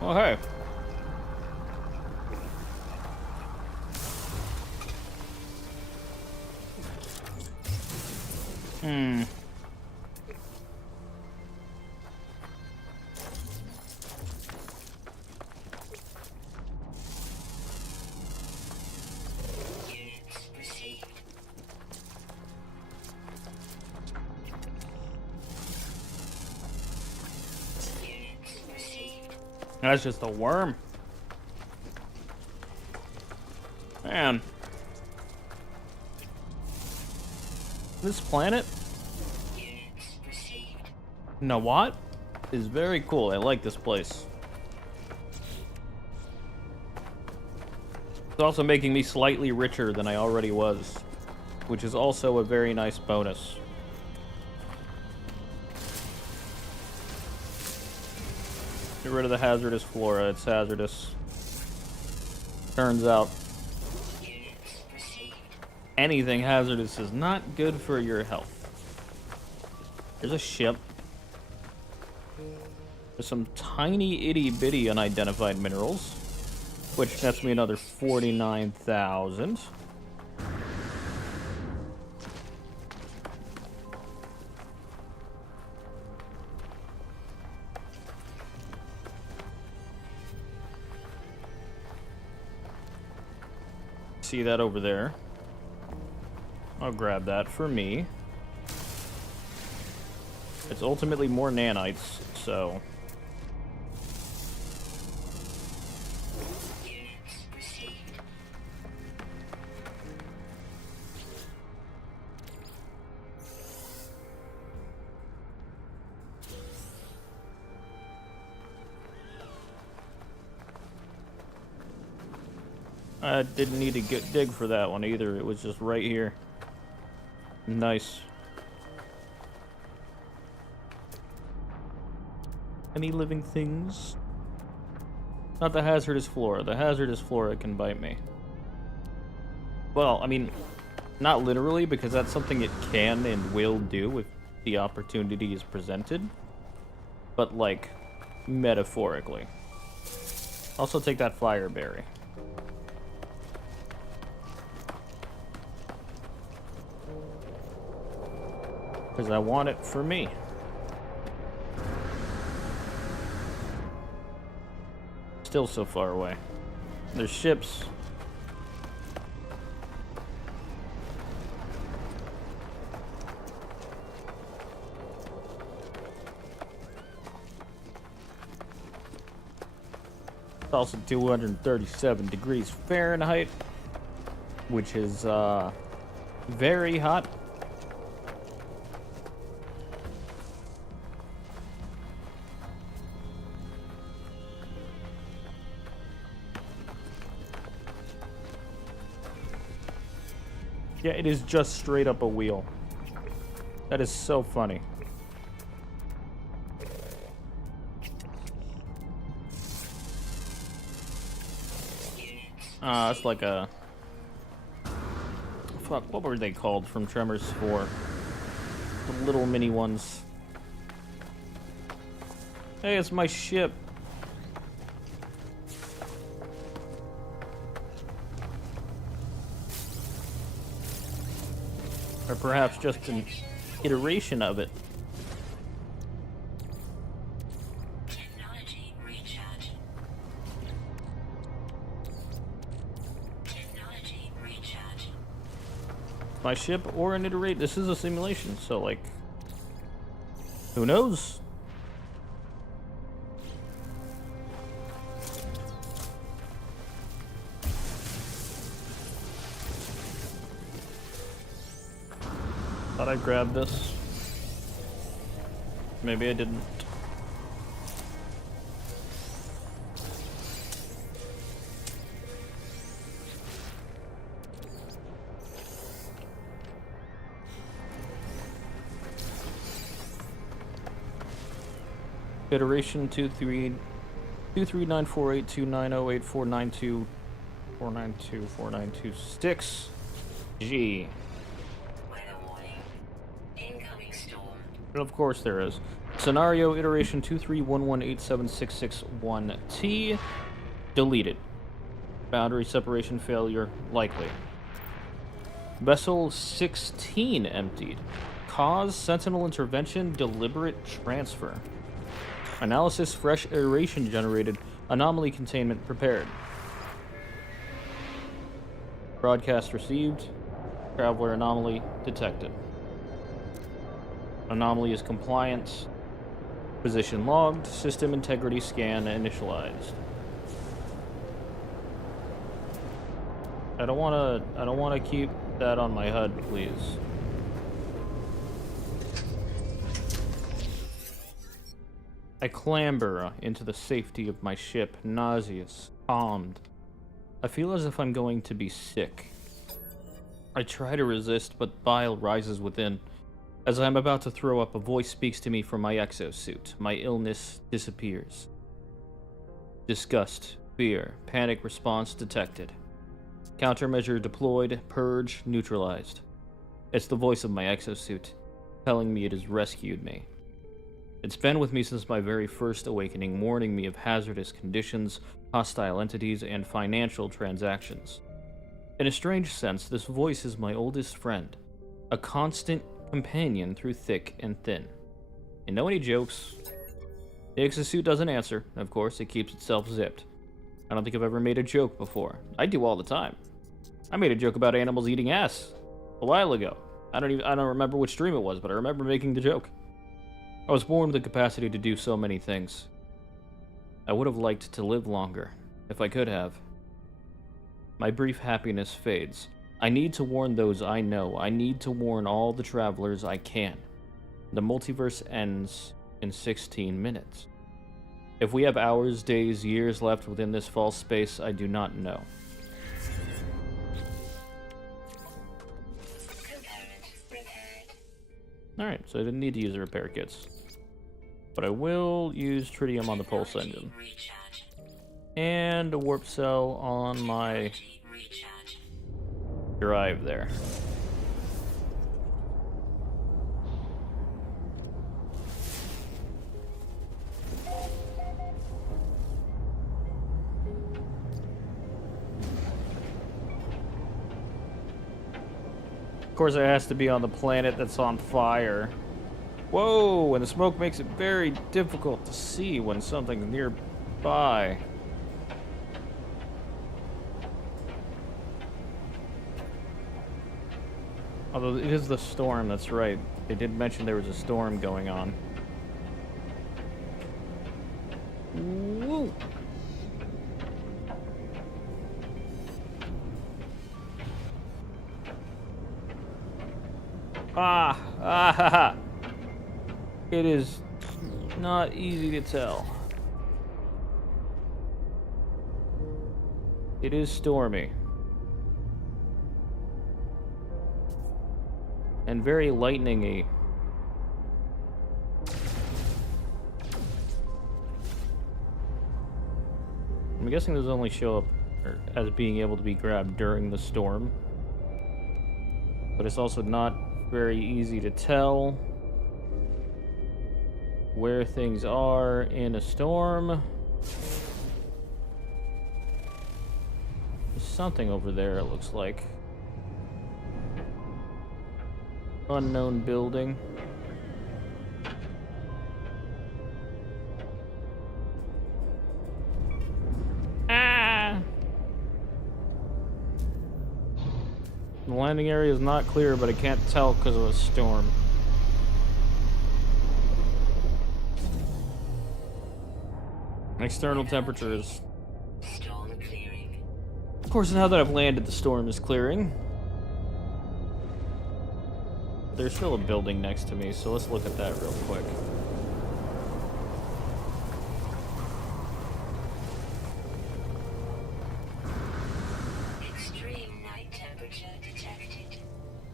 Oh, hey. Hmm. Units received. Units received. That's just a worm. Man. This planet, Units received. Nawat, is very cool. I like this place. It's also making me slightly richer than I already was, which is also a very nice bonus. Get rid of the hazardous flora. It's hazardous. Turns out Units received. anything hazardous is not good for your health. There's a ship. There's some tiny itty bitty unidentified minerals, which nets me another 49,000. See that over there? I'll grab that for me. It's ultimately more nanites, so... Units received. I didn't need to dig for that one either. It was just right here. Nice. Any living things? Not the hazardous flora. The hazardous flora can bite me. Well, I mean, not literally, because that's something it can and will do if the opportunity is presented. But, like, metaphorically. Also take that fireberry. Because I want it for me. Still so far away. There's ships. It's also 237 degrees Fahrenheit, which is very hot. Yeah, it is just straight up a wheel. That is so funny. It's like a... Fuck, what were they called from Tremors 4? The little mini ones. Hey, it's my ship. Or perhaps just an iteration of it. Technology recharge. Technology recharge. My ship or an iterate. This is a simulation, so like, who knows? Thought I grabbed this. Maybe I didn't. Iteration 239482908492492492492 G. Weather warning. Incoming storm. And of course there is. Scenario iteration 231187661T. Deleted. Boundary separation failure likely. Vessel 16 emptied. Cause sentinel intervention deliberate transfer. Analysis fresh iteration generated. Anomaly containment prepared. Broadcast received. Traveler anomaly detected. Anomaly is compliant. Position logged. System integrity scan initialized. I don't wanna keep that on my HUD, please. I clamber into the safety of my ship, nauseous, calmed. I feel as if I'm going to be sick. I try to resist, but bile rises within. As I am about to throw up, a voice speaks to me from my exosuit. My illness disappears. Disgust, fear, panic response detected. Countermeasure deployed, purge neutralized. It's the voice of my exosuit, telling me it has rescued me. It's been with me since my very first awakening, warning me of hazardous conditions, hostile entities, and financial transactions. In a strange sense, this voice is my oldest friend, a constant companion through thick and thin. And know any jokes? The exosuit doesn't answer, of course, it keeps itself zipped. I don't think I've ever made a joke before. I do all the time. I made a joke about animals eating ass a while ago. I don't remember which stream it was, but I remember making the joke. I was born with the capacity to do so many things. I would have liked to live longer, if I could have. My brief happiness fades. I need to warn those I know. I need to warn all the travelers I can. The multiverse ends in 16 minutes. If we have hours, days, years left within this false space, I do not know. Alright, so I didn't need to use the repair kits. But I will use tritium on the pulse engine. And a warp cell on my drive there. Of course, it has to be on the planet that's on fire. Whoa, and the smoke makes it very difficult to see when something's nearby. Although it is the storm, that's right. They did mention there was a storm going on. Woo! Ah! Ah ha ha! It is not easy to tell. It is stormy. And very lightning-y. I'm guessing those only show up as being able to be grabbed during the storm. But it's also not very easy to tell where things are in a storm. There's something over there, it looks like. Unknown building. Ah! The landing area is not clear, but I can't tell because of a storm. External temperatures. Storm clearing. Of course, now that I've landed, the storm is clearing. There's still a building next to me, so let's look at that real quick. Extreme night temperature detected.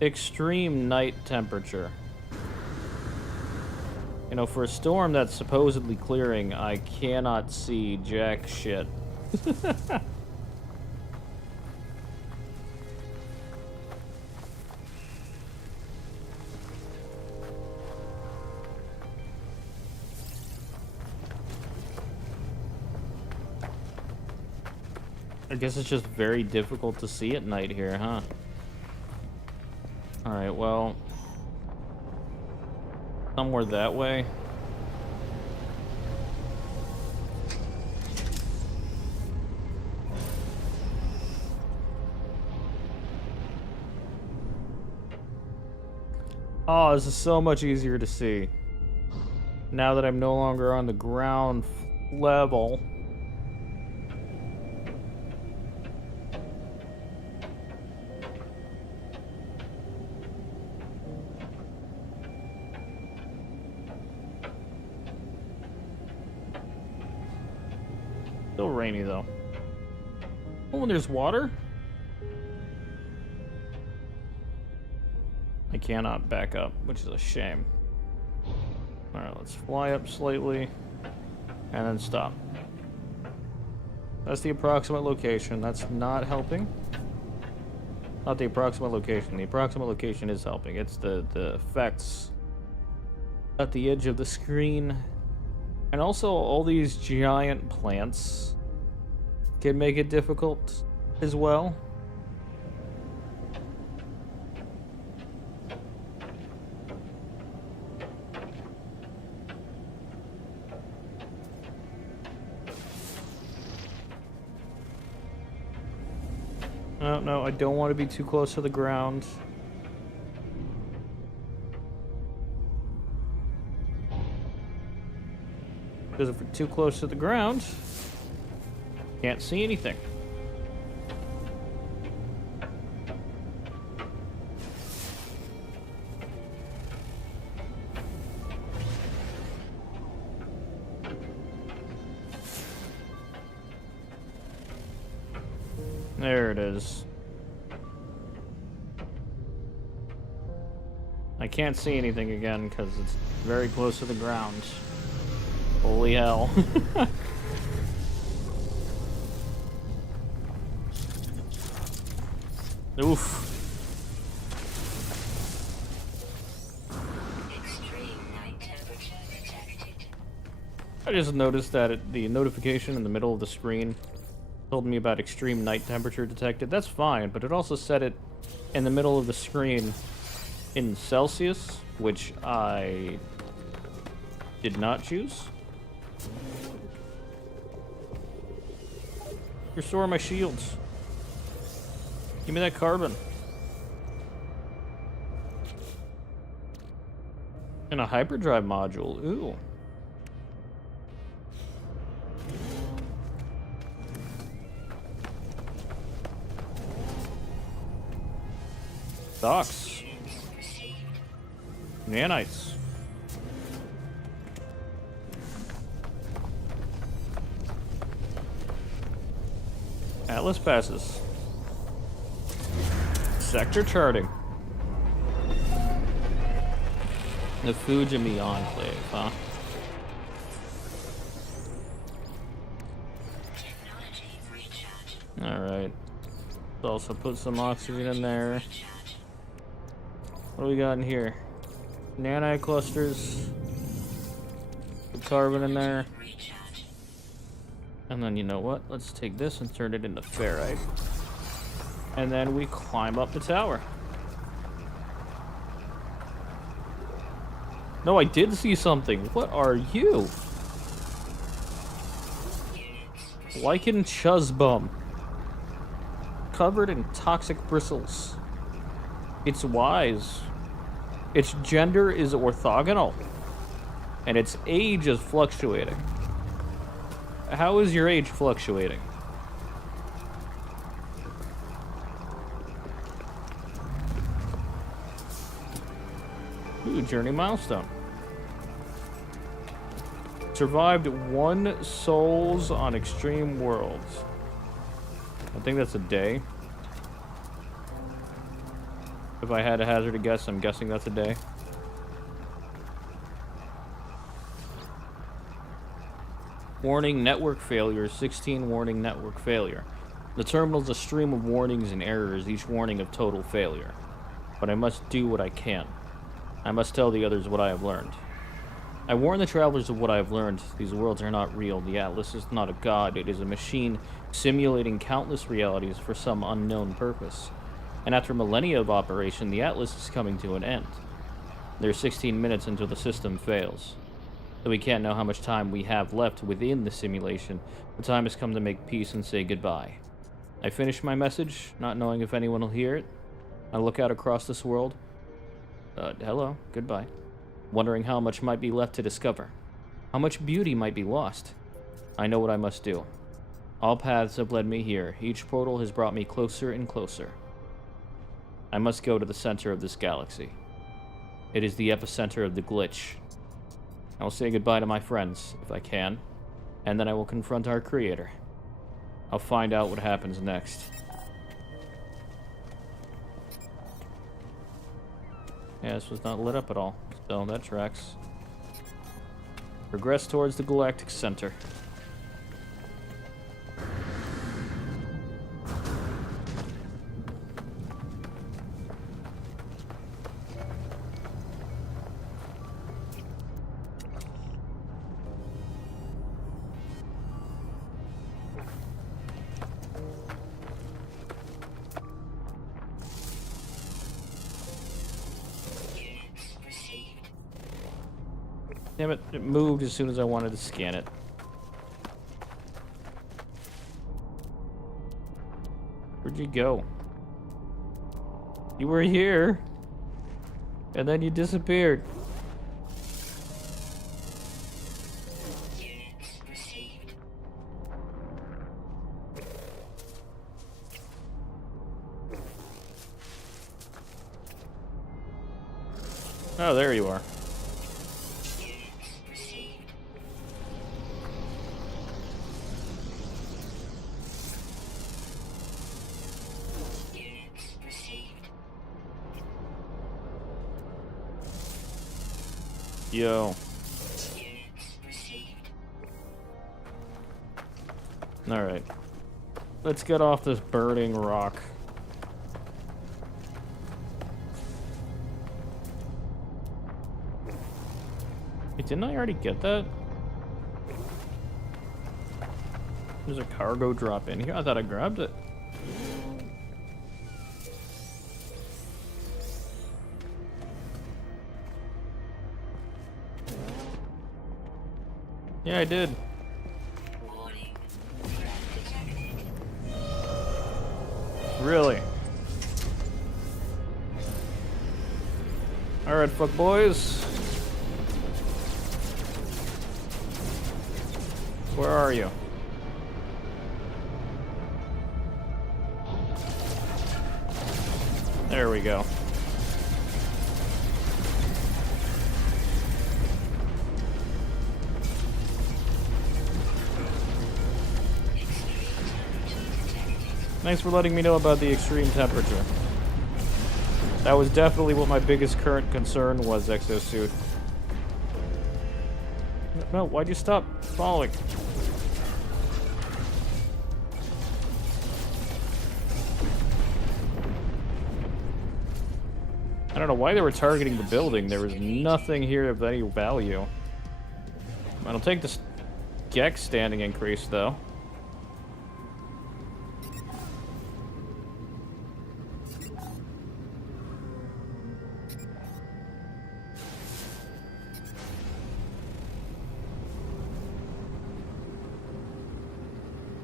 Extreme night temperature. You know, for a storm that's supposedly clearing, I cannot see jack shit. I guess it's just very difficult to see at night here, huh? Alright, well... somewhere that way. Oh, this is so much easier to see. Now that I'm no longer on the ground level. Still rainy though. Oh, and there's water? I cannot back up, which is a shame. Alright, let's fly up slightly and then stop. That's the approximate location. That's not helping. Not the approximate location. The approximate location is helping. It's the effects at the edge of the screen. And also, all these giant plants can make it difficult as well. No, no, I don't want to be too close to the ground. Because if we're too close to the ground, can't see anything. There it is. I can't see anything again because it's very close to the ground. Holy hell. Oof. Extreme night temperature detected. I just noticed that the notification in the middle of the screen told me about extreme night temperature detected. That's fine, but it also said it in the middle of the screen in Celsius, which I did not choose. Restore my shields. Give me that carbon. And a hyperdrive module. Ooh. Docks. Nanites. Atlas passes. Sector charting. The Fujimi Enclave, huh? Technology recharge. Alright. Let's also put some oxygen in there. Recharge. What do we got in here? Nanite clusters. Put carbon in there. Recharge. And then, you know what? Let's take this and turn it into ferrite. And then we climb up the tower. No, I did see something. What are you? Lichen Chuzzbum. Covered in toxic bristles. It's wise. Its gender is orthogonal. And its age is fluctuating. How is your age fluctuating? Ooh, journey milestone. Survived 1 souls on extreme worlds. I think that's a day. If I had to hazard a guess, I'm guessing that's a day. Warning network failure, 16 warning network failure. The terminal's a stream of warnings and errors, each warning of total failure. But I must do what I can. I must tell the others what I have learned. I warn the travelers of what I have learned. These worlds are not real. The Atlas is not a god. It is a machine simulating countless realities for some unknown purpose. And after millennia of operation, the Atlas is coming to an end. There's 16 minutes until the system fails. Though we can't know how much time we have left within the simulation, the time has come to make peace and say goodbye. I finish my message, not knowing if anyone will hear it. I look out across this world. Hello, goodbye. Wondering how much might be left to discover. How much beauty might be lost. I know what I must do. All paths have led me here. Each portal has brought me closer and closer. I must go to the center of this galaxy. It is the epicenter of the glitch. I will say goodbye to my friends, if I can, and then I will confront our creator. I'll find out what happens next. Yeah, this was not lit up at all, so that tracks. Progress towards the galactic center. Damn it, it moved as soon as I wanted to scan it. We're Where'd you go? You were here. And then you disappeared. Units received. Oh, there you are. Units received. Units received. Yo. Units received. Alright. Let's get off this burning rock. Wait, didn't I already get that? There's a cargo drop in here. I thought I grabbed it. Yeah, I did. Warning. Threat detected. Really? Alright, fuck boys. Where are you? There we go. Thanks for letting me know about the extreme temperature. That was definitely what my biggest current concern was, Exosuit. No, why'd you stop following? I don't know why they were targeting the building. There was nothing here of any value. I don't take this Gex standing increase, though.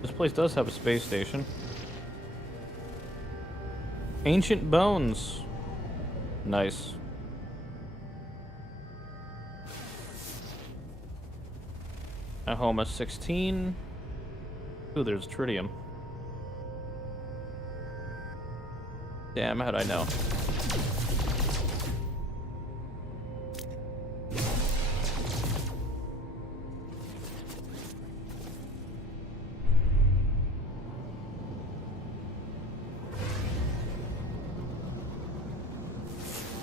This place does have a space station. Ancient bones. Nice. Ahoma 16. Ooh, there's tritium. Damn, how'd I know?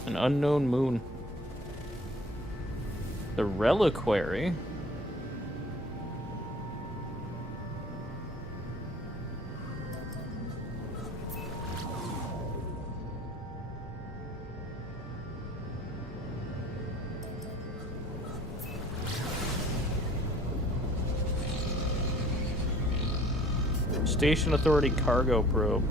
An unknown moon. The reliquary. Station Authority cargo probe.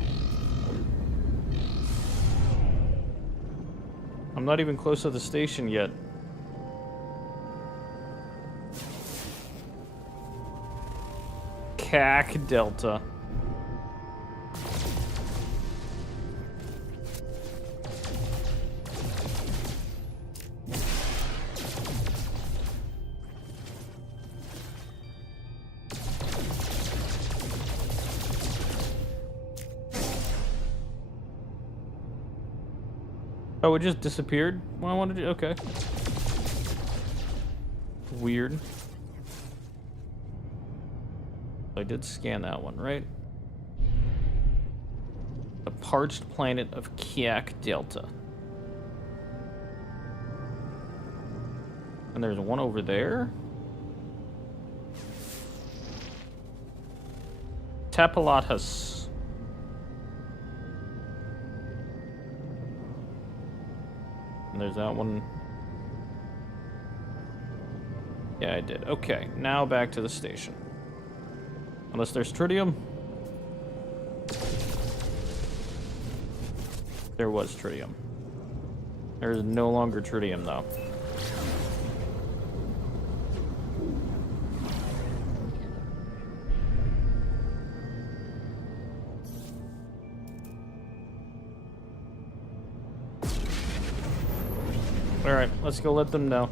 I'm not even close to the station yet. CAC Delta. Oh, it just disappeared? Well, I wanted to. Okay. Weird. I did scan that one, right? The parched planet of Kiak Delta. And there's one over there. Tapalatas. And there's that one. Yeah, I did. Okay, now back to the station. Unless there's tritium. There was tritium. There is no longer tritium, though. Alright, let's go let them know.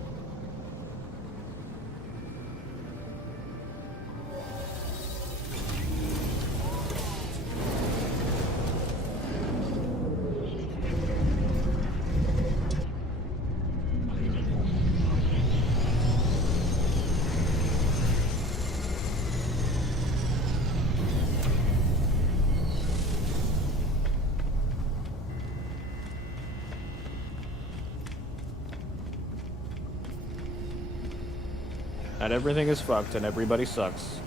That everything is fucked and everybody sucks.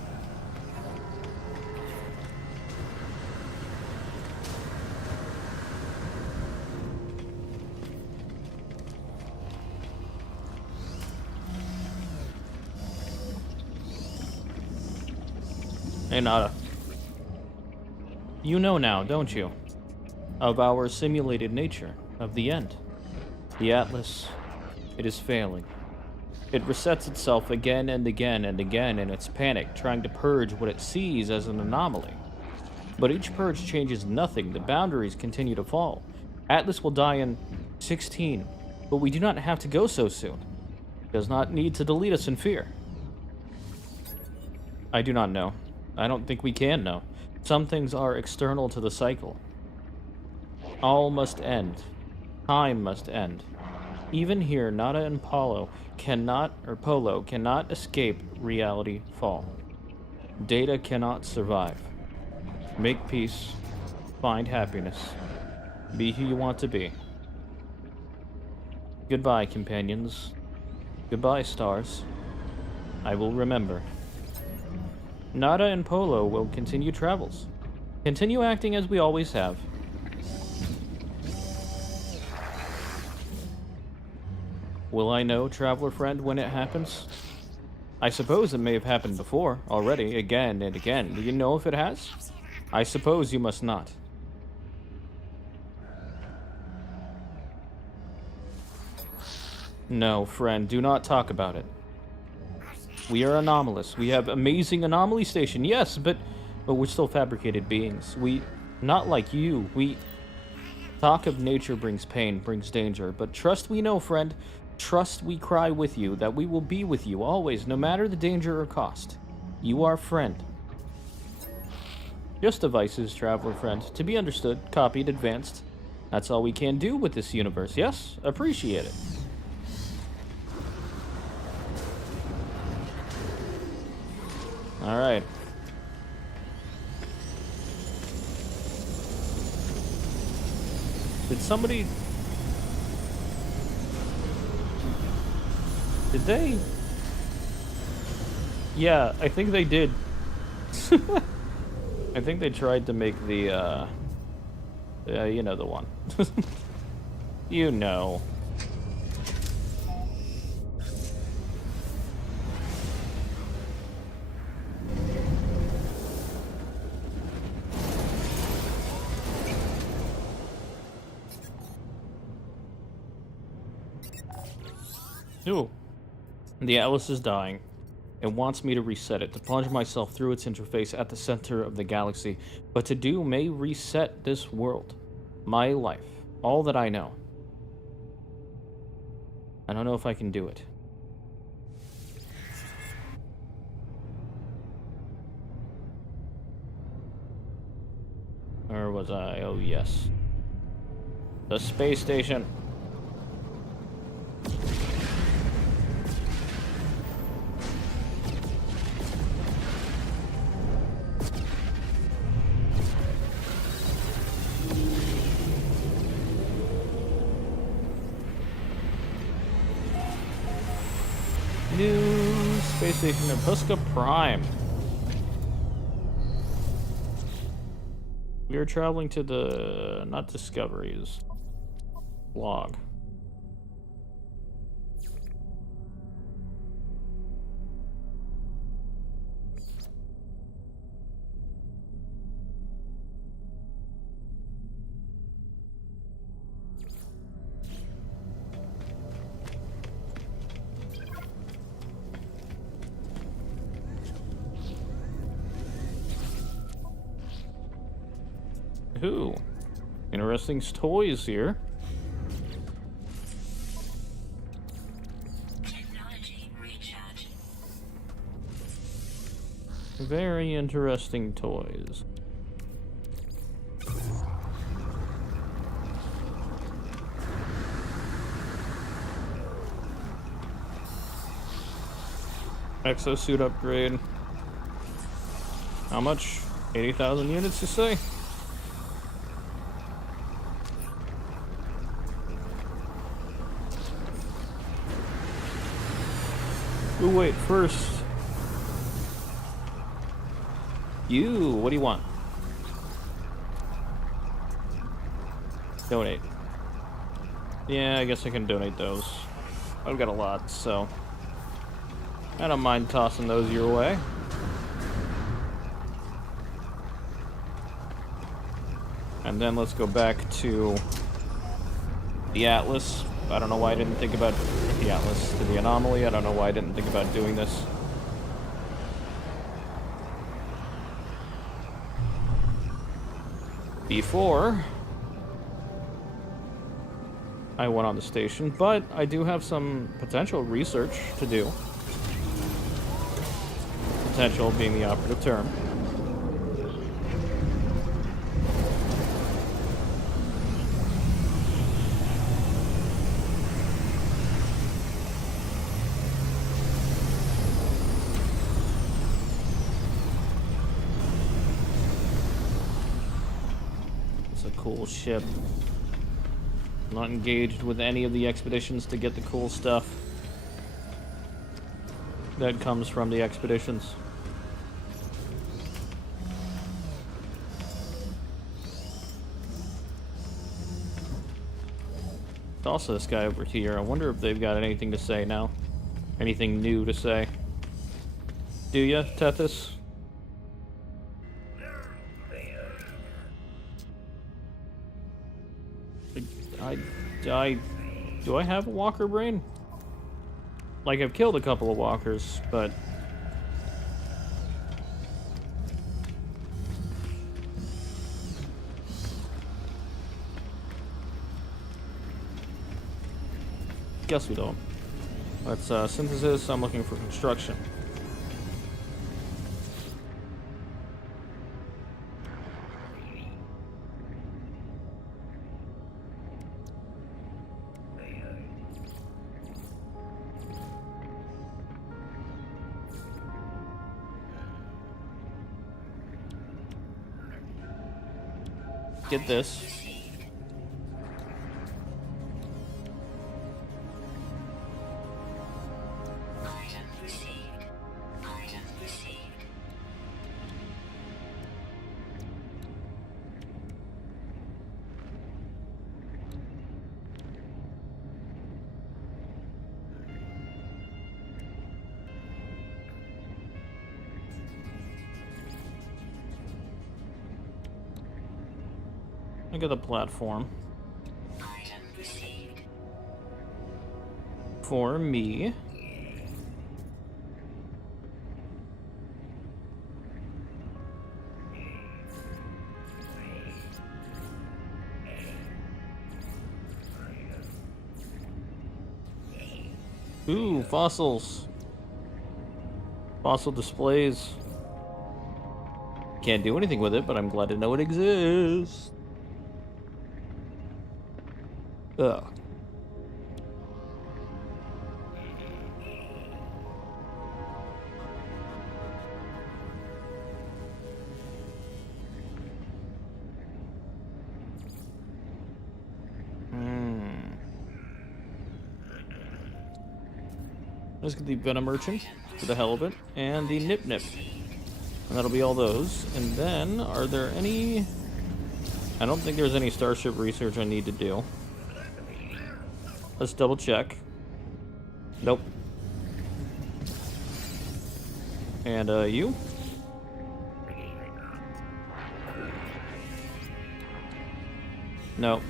Hey, Nada. You know now, don't you? Of our simulated nature, of the end. The Atlas, it is failing. It resets itself again and again and again in its panic, trying to purge what it sees as an anomaly. But each purge changes nothing, the boundaries continue to fall. Atlas will die in 16, but we do not have to go so soon. It does not need to delete us in fear. I do not know. I don't think we can know. Some things are external to the cycle. All must end. Time must end. Even here, Nada and Polo cannot escape reality fall. Data cannot survive. Make peace. Find happiness. Be who you want to be. Goodbye, companions. Goodbye, stars. I will remember. Nada and Polo will continue travels. Continue acting as we always have. Will I know, traveler friend, when it happens? I suppose it may have happened before, already, again and again. Do you know if it has? I suppose you must not. No, friend, do not talk about it. We are anomalous. We have amazing anomaly station, yes, but we're still fabricated beings. Not like you. Talk of nature brings pain, brings danger, but trust we know, friend. Trust we cry with you, that we will be with you always, no matter the danger or cost. You are friend. Just devices, traveler friend. To be understood, copied, advanced. That's all we can do with this universe, yes? Appreciate it. Alright. Did somebody... Did they? Yeah, I think they did. I think they tried to make the, you know the one. You know. Ooh. The Atlas is dying. It wants me to reset it, to plunge myself through its interface at the center of the galaxy. But to do may reset this world. My life. All that I know. I don't know if I can do it. Or was I? Oh, yes. The space station. New space station Nebuska Prime. We are traveling to the... not Discoveries. Log. Ooh, interesting toys here. Very interesting toys. Exosuit upgrade. How much? 80,000 units, you say? Oh, wait, first. You, what do you want? Donate. Yeah, I guess I can donate those. I've got a lot, so I don't mind tossing those your way. And then let's go back to the Atlas. I don't know why I didn't think about the Atlas. To the Anomaly, I don't know why I didn't think about doing this. Before I went on the station, but I do have some potential research to do. Potential being the operative term. It's a cool ship. Not engaged with any of the expeditions to get the cool stuff that comes from the expeditions. There's also this guy over here. I wonder if they've got anything to say now. Anything new to say. Do ya, Tethys? Do I have a walker brain? Like, I've killed a couple of walkers, but... guess we don't. Let's, synthesis, I'm looking for construction. Get this. Item received. Item received. Look at the platform. Item received. For me. Ooh, fossils. Fossil displays. Can't do anything with it, but I'm glad to know it exists. Ugh. Let's get the Venom Merchant for the hell of it, and the Nip Nip. And that'll be all those. And then, are there any... I don't think there's any Starship research I need to do. Let's double check. Nope. And, you? Nope.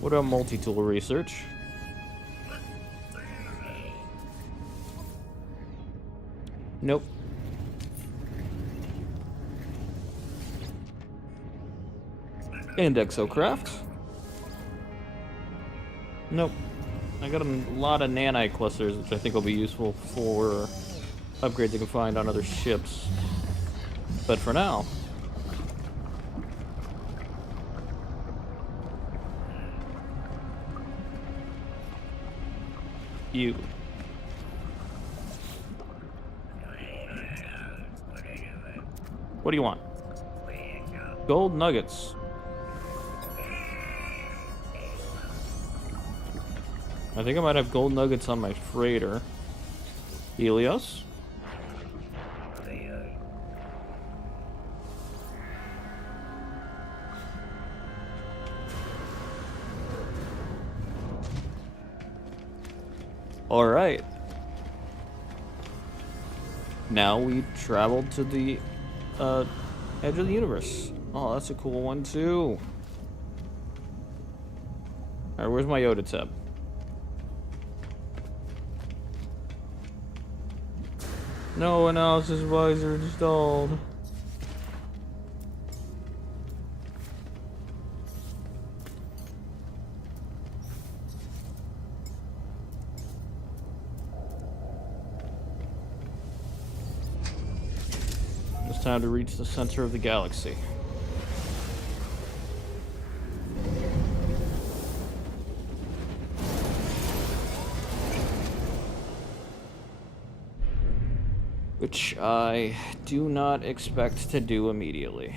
What about multi-tool research? Nope. And Exocraft. Nope. I got a lot of nanite clusters, which I think will be useful for upgrades I can find on other ships. But for now... You. What do you want? Gold nuggets. I think I might have gold nuggets on my freighter. Helios? Alright. Now we traveled to the edge of the universe. Oh, that's a cool one too. Alright, where's my Yoda tab? No analysis visor installed. It's time to reach the center of the galaxy. Which I do not expect to do immediately.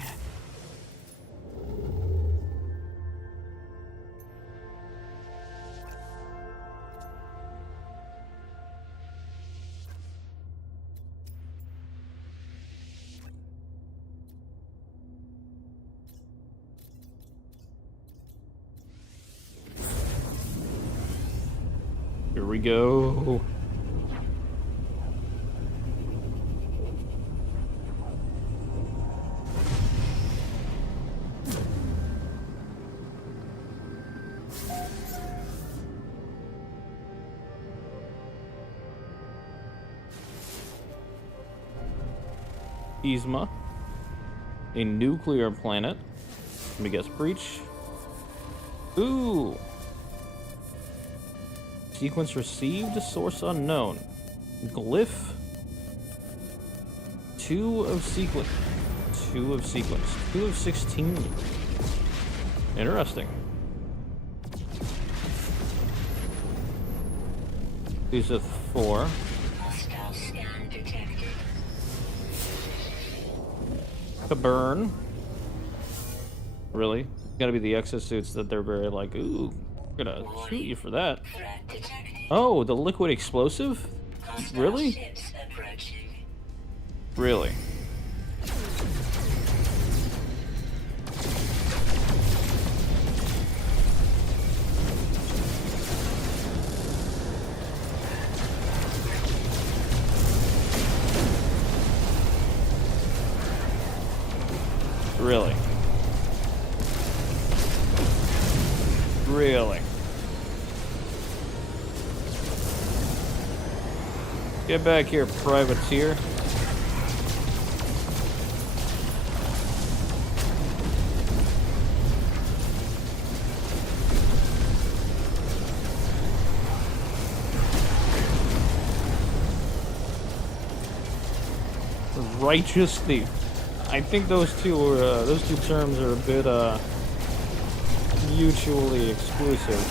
Here we go. Yzma, a nuclear planet. Let me guess, breach. Ooh. Sequence received, source unknown. Glyph. 2 of sequence. 2 of sequence. 2 of 16. Interesting. These are 4. Hostile scan detected. To burn. Really? Gotta be the exosuits that they're very like, ooh, we're gonna shoot you for that. Threat detected. Oh, the liquid explosive? Hostile Really? ships approaching. Really? Really? Really? Get back here, privateer. Righteous thief. I think those two terms are a bit mutually exclusive.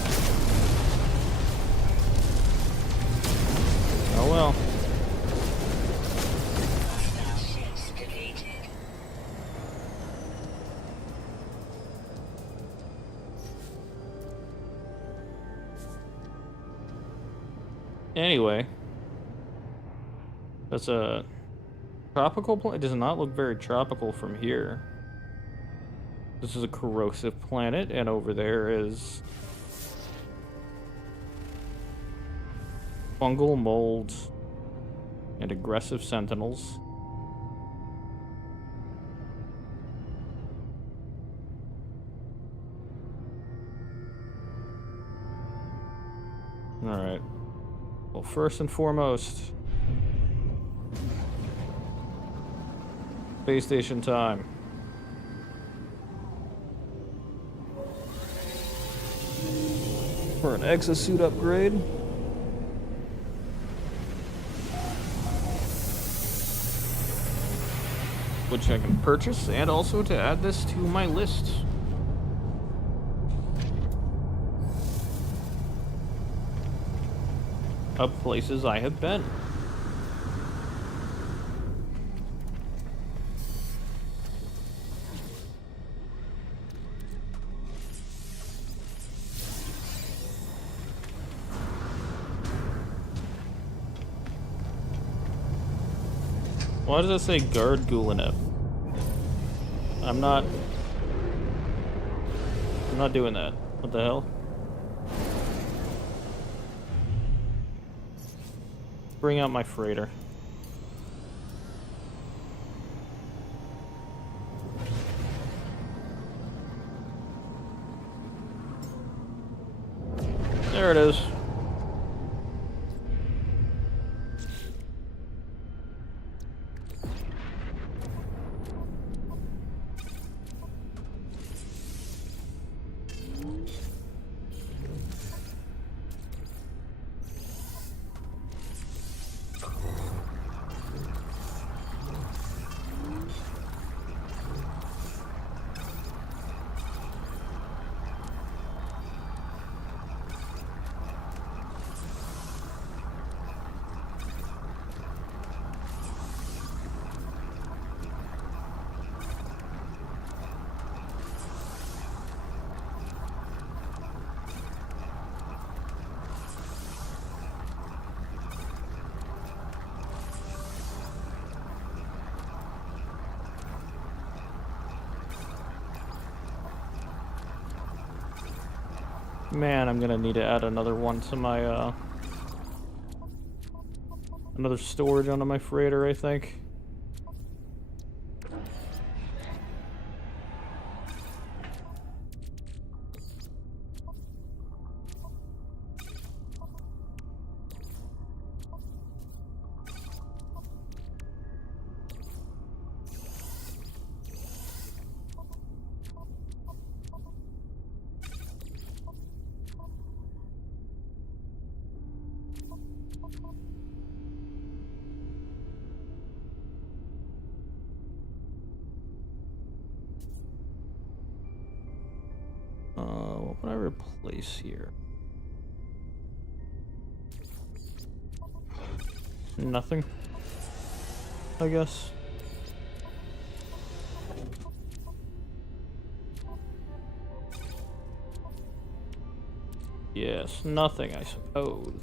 Oh well. Hostile ships defeated. Anyway, that's a tropical planet. It does not look very tropical from here. This is a corrosive planet, and over there is fungal molds and aggressive sentinels. Alright. Well, first and foremost, space station time. for an exosuit upgrade. Which I can purchase, and also to add this to my list. Of places I have been. Why does it say guard Gulinev? I'm not doing that. What the hell? Bring out my freighter. There it is. Man, I'm gonna need to add another one to my, another storage onto my freighter, I think. What would I replace here? Nothing, I guess. Yes, nothing, I suppose.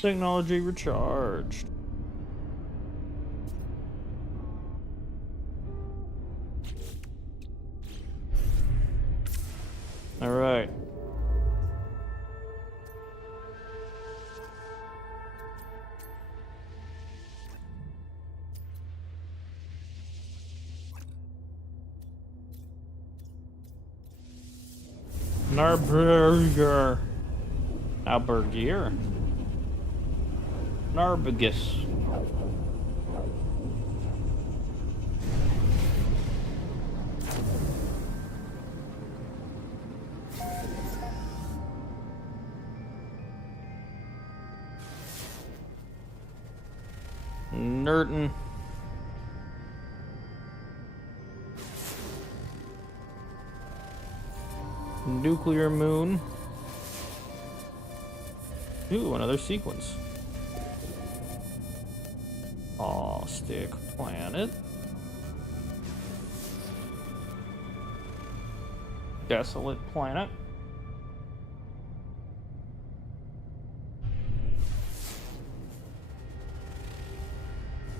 Technology recharged. All right. Narberger. Albergier. Narbagus. Nerton. Nuclear moon. Ooh, another sequence. Aw, stick planet. Desolate planet.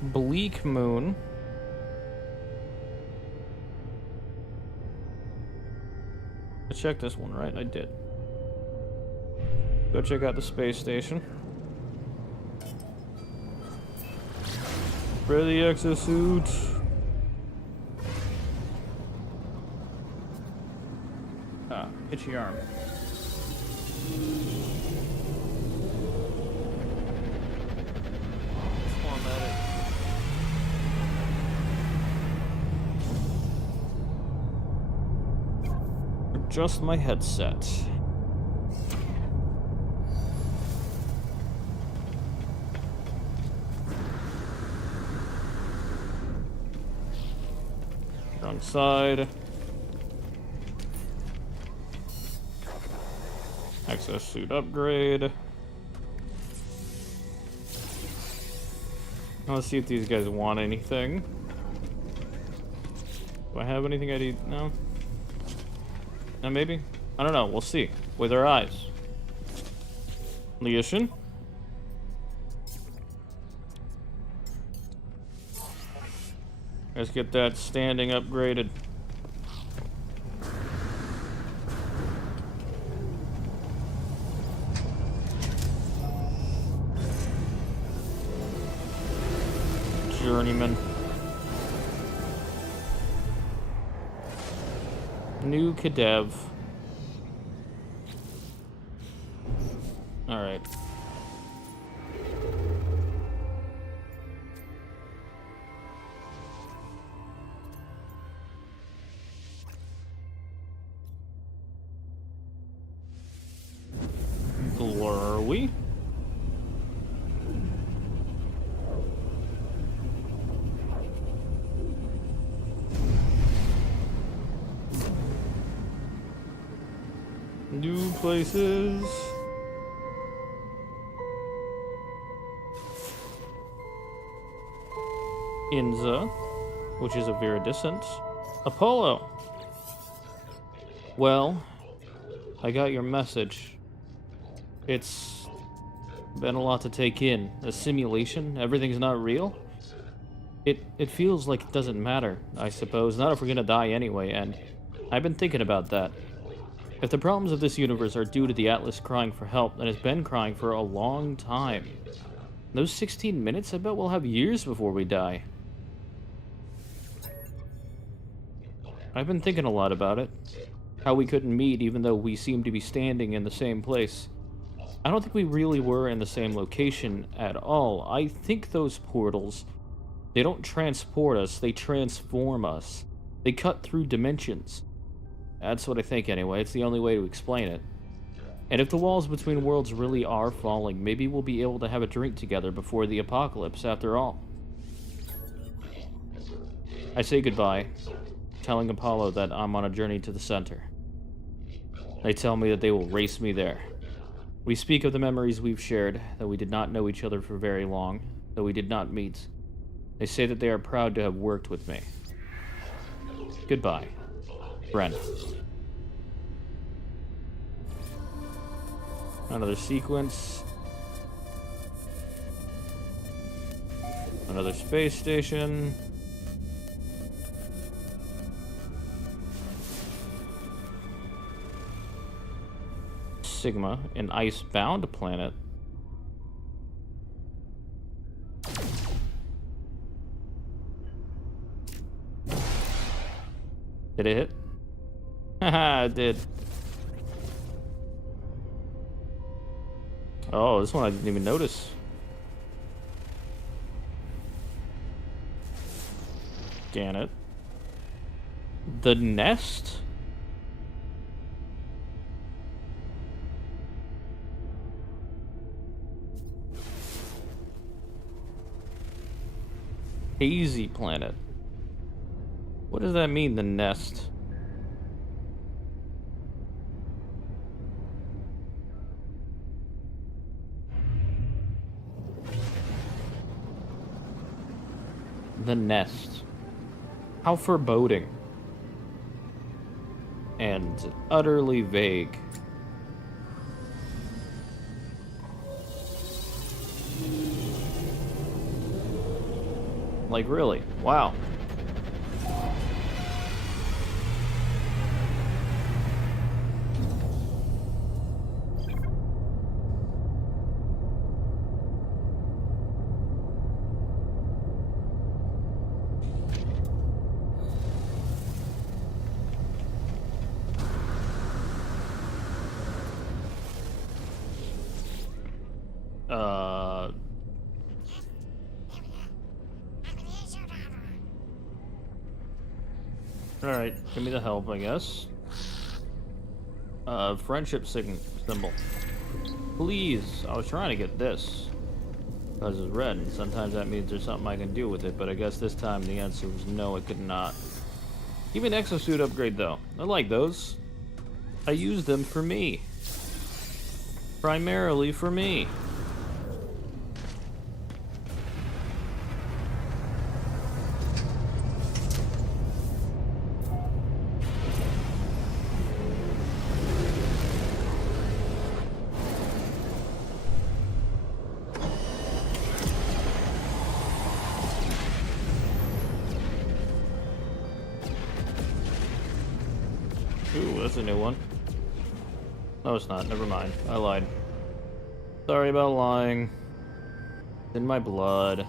Bleak moon. I checked this one, right? I did. Go check out the space station. For the exosuit. Ah, itchy arm. adjust my headset. Wrong side. Access suit upgrade. Let's see if these guys want anything. Do I have anything I need? No? No, maybe? I don't know. We'll see. With our eyes. Liation? Let's get that standing upgraded. Journeyman. New Cadev. Alright. ST0RY. New places. Inza, which is a viridescent. Apollo. Well, I got your message. It's been a lot to take in. A simulation? Everything's not real? It feels like it doesn't matter, I suppose. Not if we're gonna die anyway, and I've been thinking about that. If the problems of this universe are due to the Atlas crying for help, then it's been crying for a long time. Those 16 minutes, I bet we'll have years before we die. I've been thinking a lot about it. How we couldn't meet even though we seemed to be standing in the same place. I don't think we really were in the same location at all. I think those portals, they don't transport us, they transform us. They cut through dimensions. That's what I think anyway, it's the only way to explain it. And if the walls between worlds really are falling, maybe we'll be able to have a drink together before the apocalypse after all. I say goodbye, telling Apollo that I'm on a journey to the center. They tell me that they will race me there. We speak of the memories we've shared, that we did not know each other for very long, though we did not meet. They say that they are proud to have worked with me. Goodbye, friend. Another sequence. Another space station. Sigma, an ice-bound planet. Did it hit? Haha, it did. Oh, this one I didn't even notice. Scan it. The nest? Hazy planet. What does that mean, the nest? The nest. How foreboding. And utterly vague. Like, really? Wow. Alright, give me the help, I guess. Friendship symbol. Please. I was trying to get this. Because it's red, and sometimes that means there's something I can do with it, but I guess this time the answer was no, it could not. Even exosuit upgrade, though. I like those. I use them for me. Primarily for me. Ooh, that's a new one. No, it's not. Never mind. I lied. Sorry about lying. It's in my blood.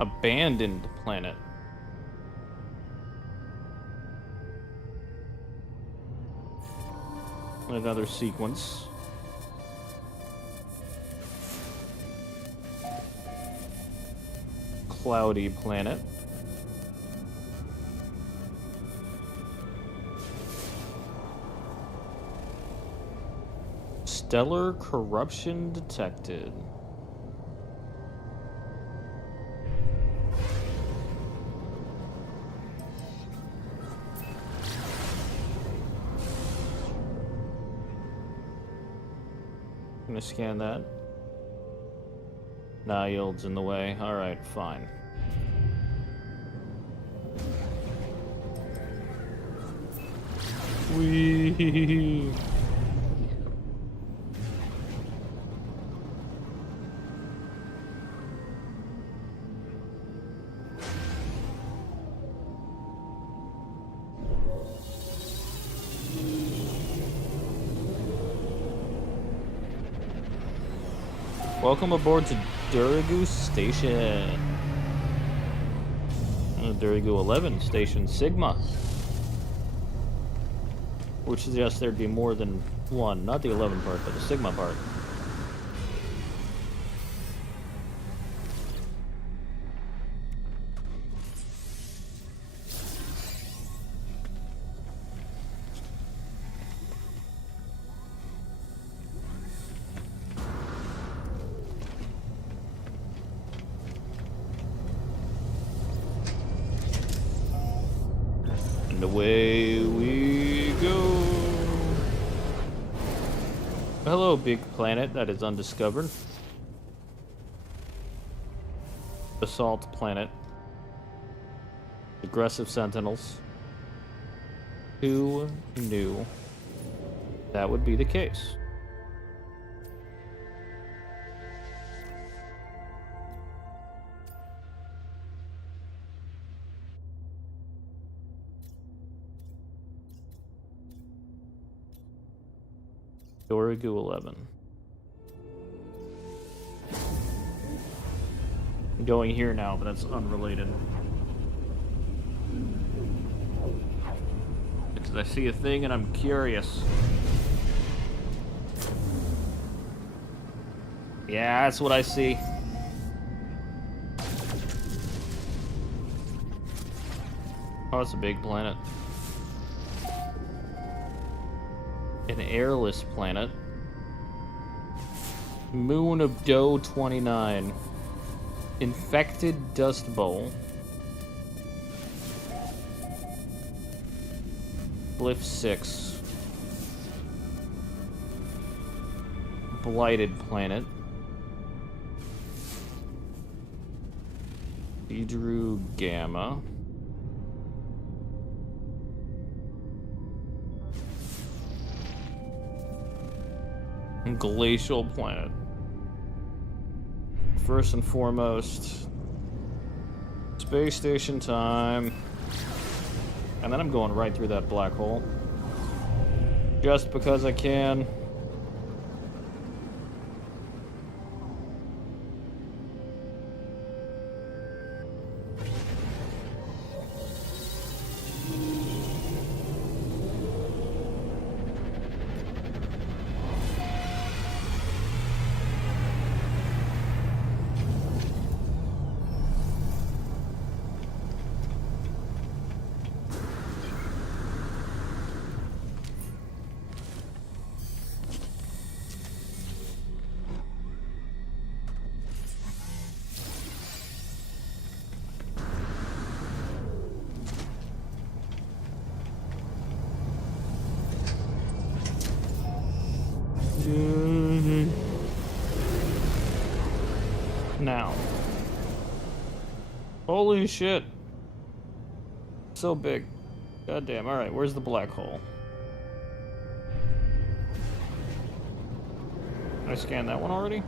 Abandoned planet. Another sequence. Cloudy planet. Stellar corruption detected. Gonna scan that. Nah, yield's in the way. Alright, fine. Whee! Welcome aboard to Durigu Station. Durigu 11, Station Sigma. Which suggests there'd be more than one. Not the 11 part, but the Sigma part. And away we go. Hello, big planet that is undiscovered. Basalt planet. Aggressive sentinels. Who knew that would be the case? Dorigu 11. I'm going here now, but that's unrelated. Because I see a thing and I'm curious. Yeah, that's what I see. Oh, it's a big planet. An airless planet. Moon of Doe 29. Infected Dust Bowl. Glyph 6. Blighted planet. Idru Gamma. Glacial planet. First and foremost, space station time. And then I'm going right through that black hole. Just because I can. Now. Holy shit. So big. God damn. Alright, where's the black hole? Did I scan that one already?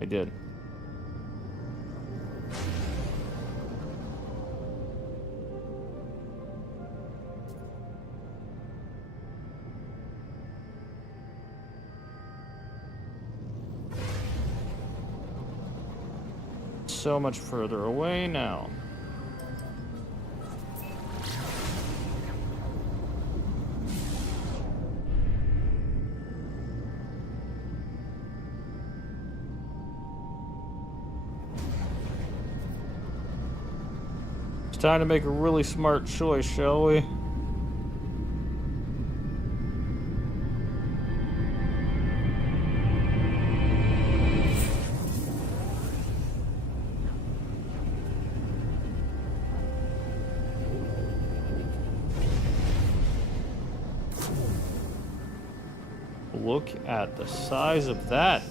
I did. So much further away now. It's time to make a really smart choice, shall we? Look at the size of that.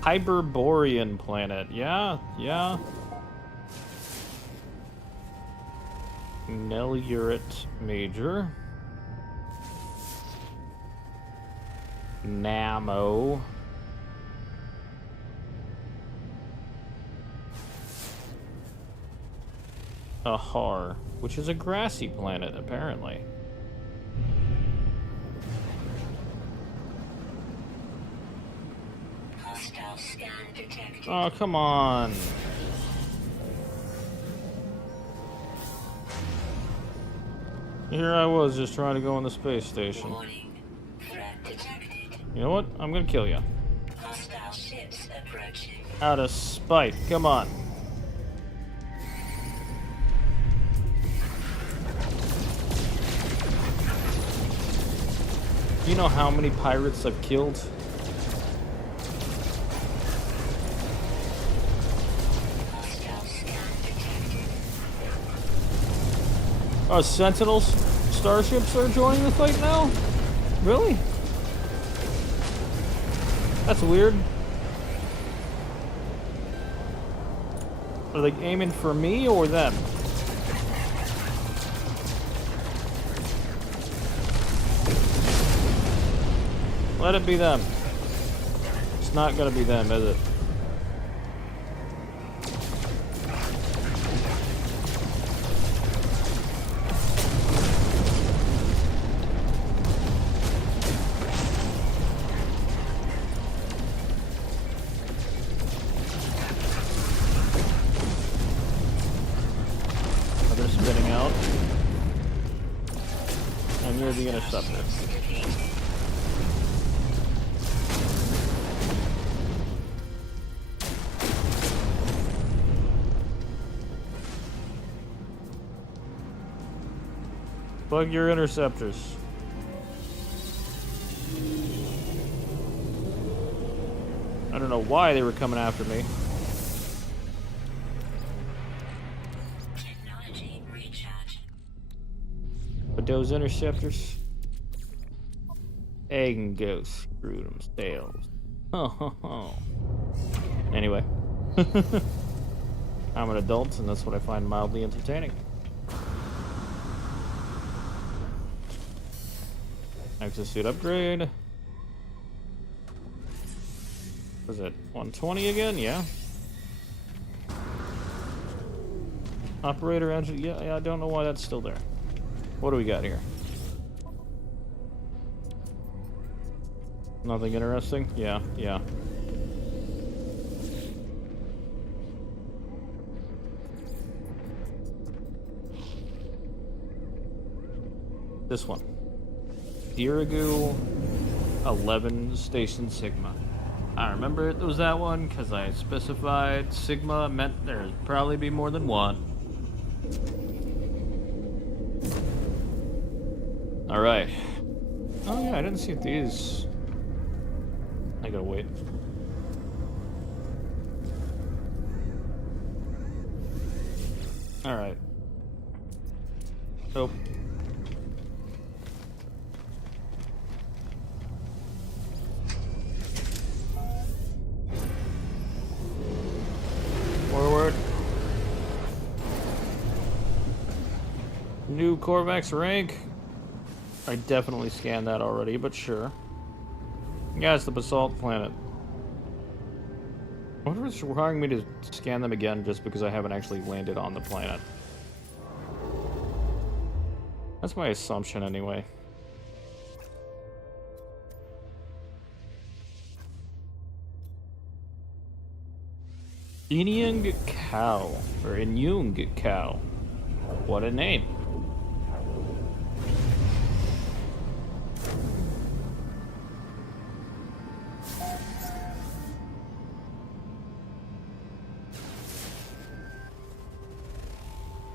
Hyperborean planet. Yeah. Nelurate Major. Namo. Ahar, which is a grassy planet, apparently. Scan detected. Oh, come on. Here I was just trying to go on the space station. Warning. Threat detected. You know what? I'm gonna kill you. Hostile ships approaching. Out of spite. Come on. Do you know how many pirates I've killed? Oh, Sentinels starships are joining the fight now? Really? That's weird. Are they aiming for me or them? Let it be them. It's not gonna be them, is it? Spinning out. And you're the interceptor. Plug your interceptors. I don't know why they were coming after me. But those interceptors, egg and go screw them sails. Anyway, I'm an adult, and that's what I find mildly entertaining. Exosuit upgrade. Was it 120 again? Yeah. Operator engine. Yeah, I don't know why that's still there. What do we got here? Nothing interesting? Yeah, yeah. This one. Dirigu 11 Station Sigma. I remember it was that one because I specified Sigma meant there'd probably be more than one. Alright. Oh yeah, I didn't see these. I gotta wait. Alright. Nope. Forward. New Corvax rank. I definitely scanned that already, but sure. Yeah, it's the Basalt Planet. I wonder if it's requiring me to scan them again just because I haven't actually landed on the planet. That's my assumption anyway. Inyung Cow, or Inyung Cow. What a name.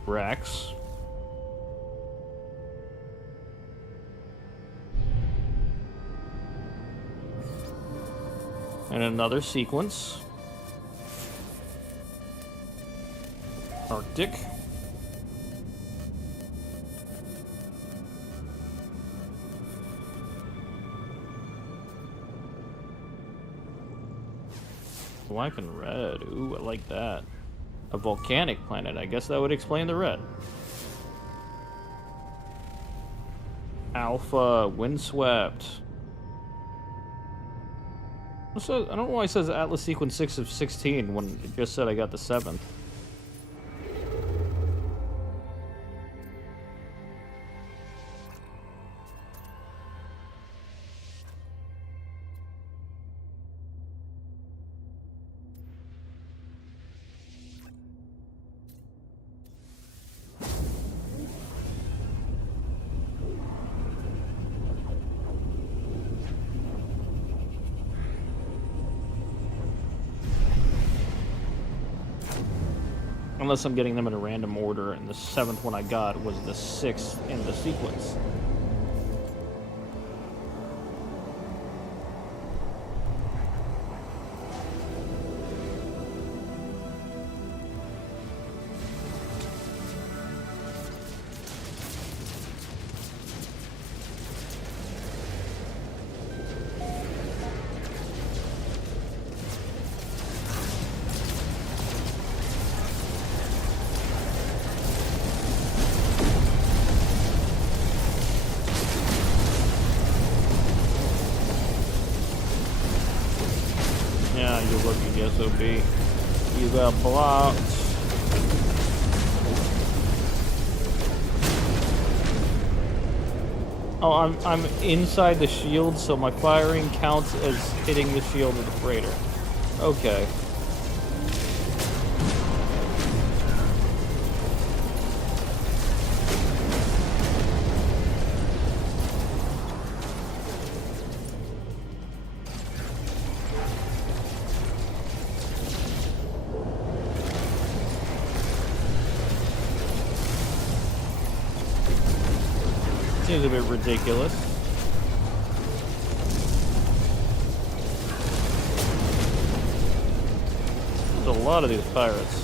Rex. And another sequence. Arctic. Black and red. Ooh, I like that. A volcanic planet. I guess that would explain the red. Alpha Windswept. So, I don't know why it says Atlas Sequence 6 of 16 when it just said I got the 7th. Unless I'm getting them in a random order, and the 7th one I got was the 6th in the sequence. Yeah, you lucky SOB. You got blocked. Oh, I'm inside the shield, so my firing counts as hitting the shield of the freighter. Okay. Seems a bit ridiculous. There's a lot of these pirates.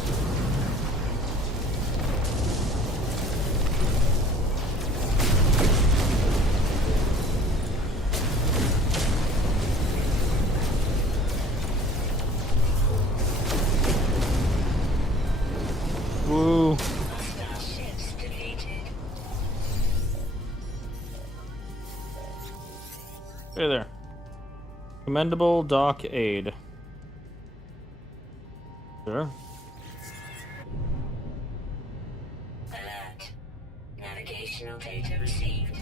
Woo. Hostile ships defeated. Hey there. Commendable dock aid. Sure. Alert. Navigational data received.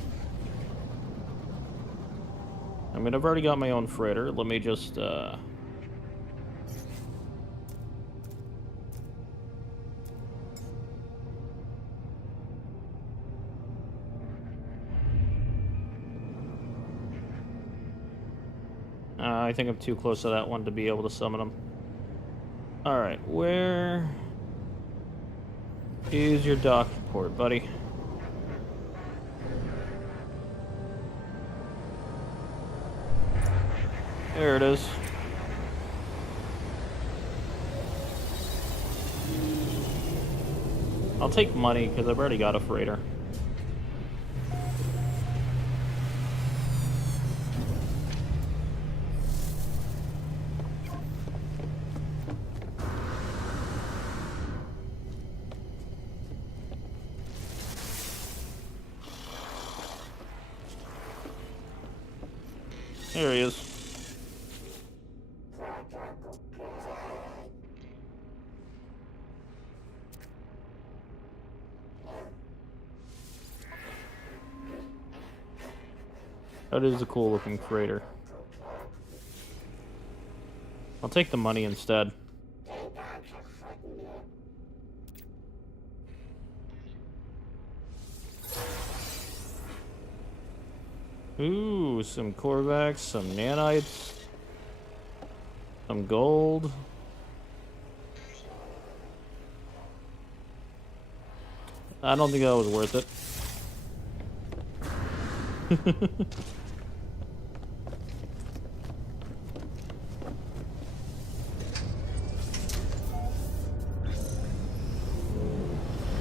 I mean, I've already got my own freighter. Let me just, I think I'm too close to that one to be able to summon them. Alright, where is your dock port, buddy? There it is. I'll take money, because I've already got a freighter. There he is. That is a cool looking freighter. I'll take the money instead. Ooh, some Korvax, some nanites, some gold. I don't think that was worth it.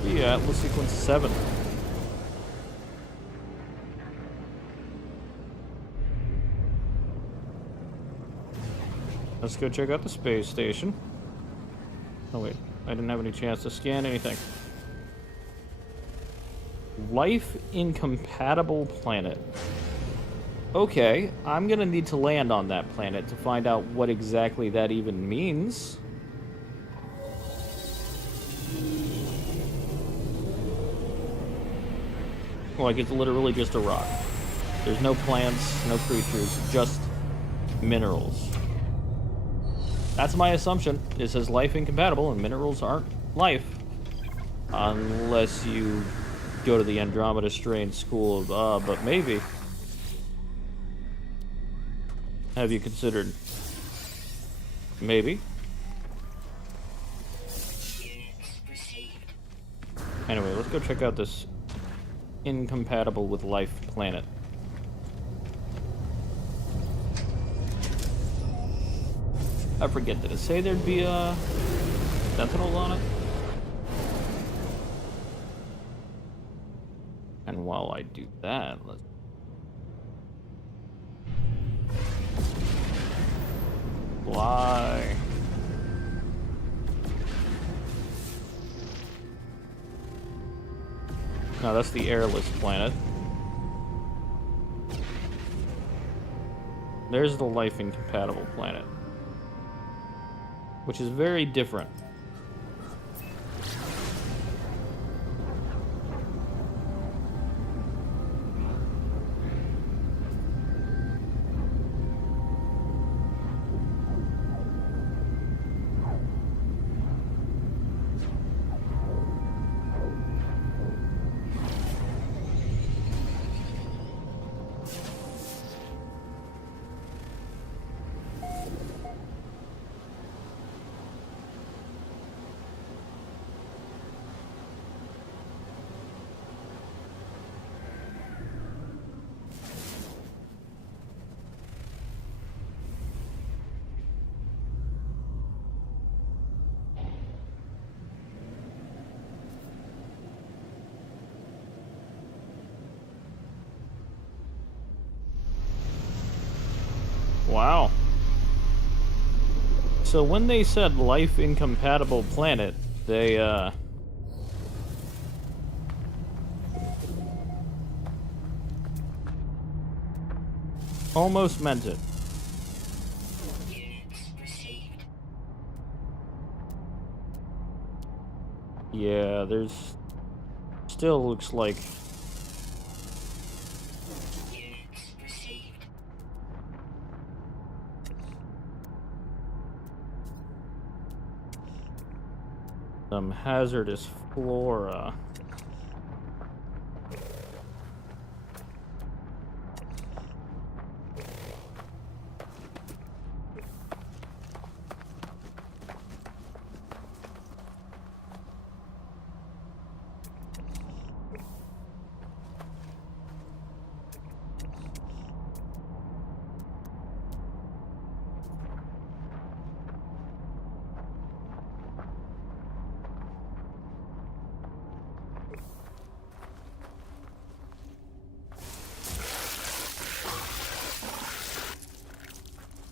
Yeah, Atlas Sequence 7. Let's go check out the space station. Oh wait, I didn't have any chance to scan anything. Life incompatible planet. Okay, I'm gonna need to land on that planet to find out what exactly that even means. Like, it's literally just a rock. There's no plants, no creatures, just minerals. That's my assumption. It says life incompatible, and minerals aren't life. Unless you go to the Andromeda Strain School of, but maybe. Have you considered? Maybe. Anyway, let's go check out this incompatible with life planet. I forget, did it say there'd be sentinels on it? And while I do that, let's... fly. No, that's the airless planet. There's the life incompatible planet, which is very different. Wow. So when they said life incompatible planet, they almost meant it. Units received. Yeah, there's... Still looks like... Units received. some hazardous flora.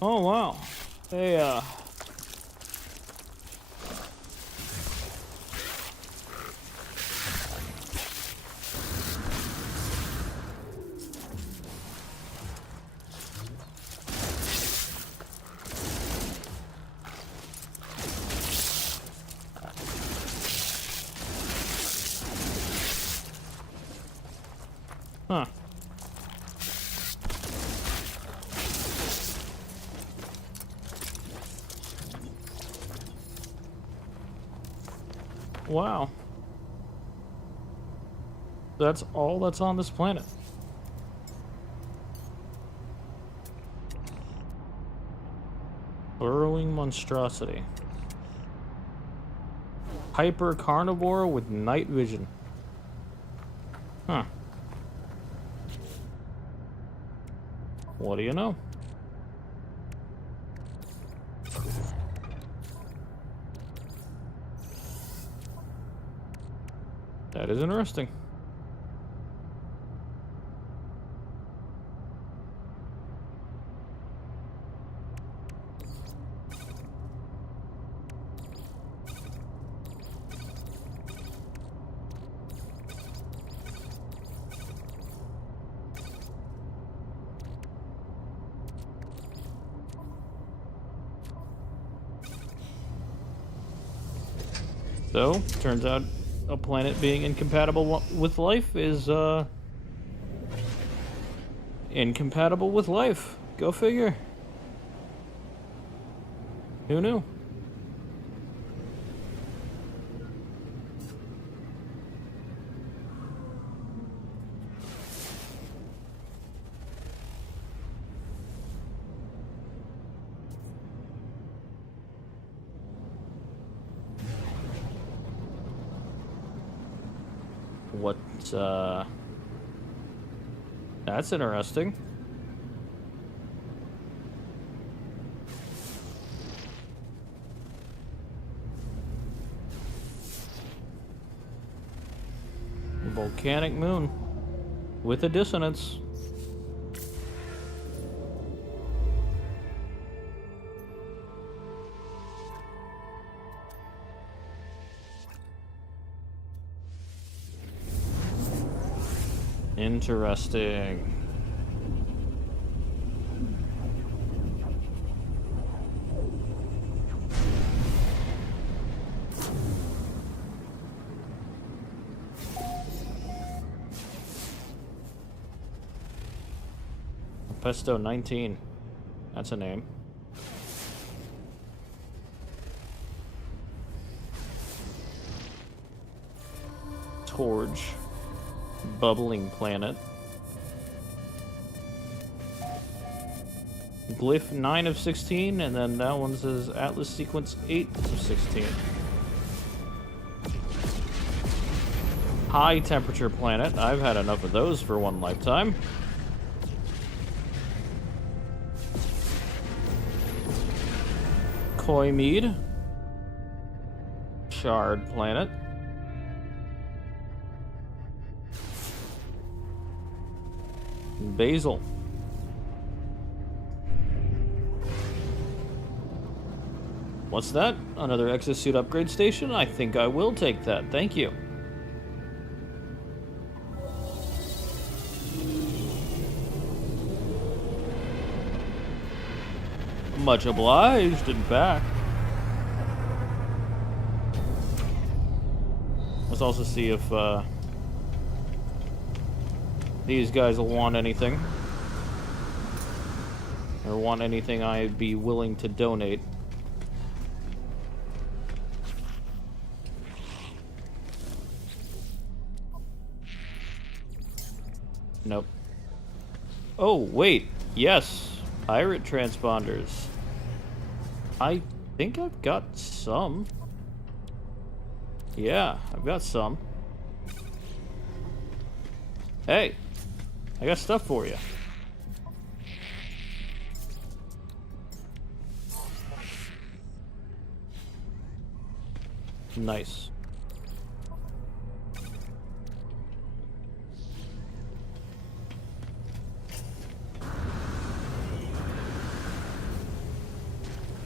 Oh, wow. They, Huh. Wow. That's all that's on this planet. Burrowing monstrosity. Hyper carnivore with night vision. Huh. What do you know? That is interesting. So, turns out a planet being incompatible with life is, incompatible with life. Go figure. Who knew? What, that's interesting. Volcanic moon with a dissonance. Interesting. Pesto 19. That's a name. Torch. Bubbling planet. Glyph 9 of 16, and then that one says Atlas Sequence 8 of 16. High temperature planet. I've had enough of those for one lifetime. Koi mead. Shard planet. Basil. What's that? Another exosuit upgrade station? I think I will take that. Thank you. Much obliged, in fact. Let's also see if these guys will want anything. Or want anything I'd be willing to donate. Nope. Oh, wait. Yes. Pirate transponders. I think I've got some. Yeah, I've got some. Hey. I got stuff for you. Nice.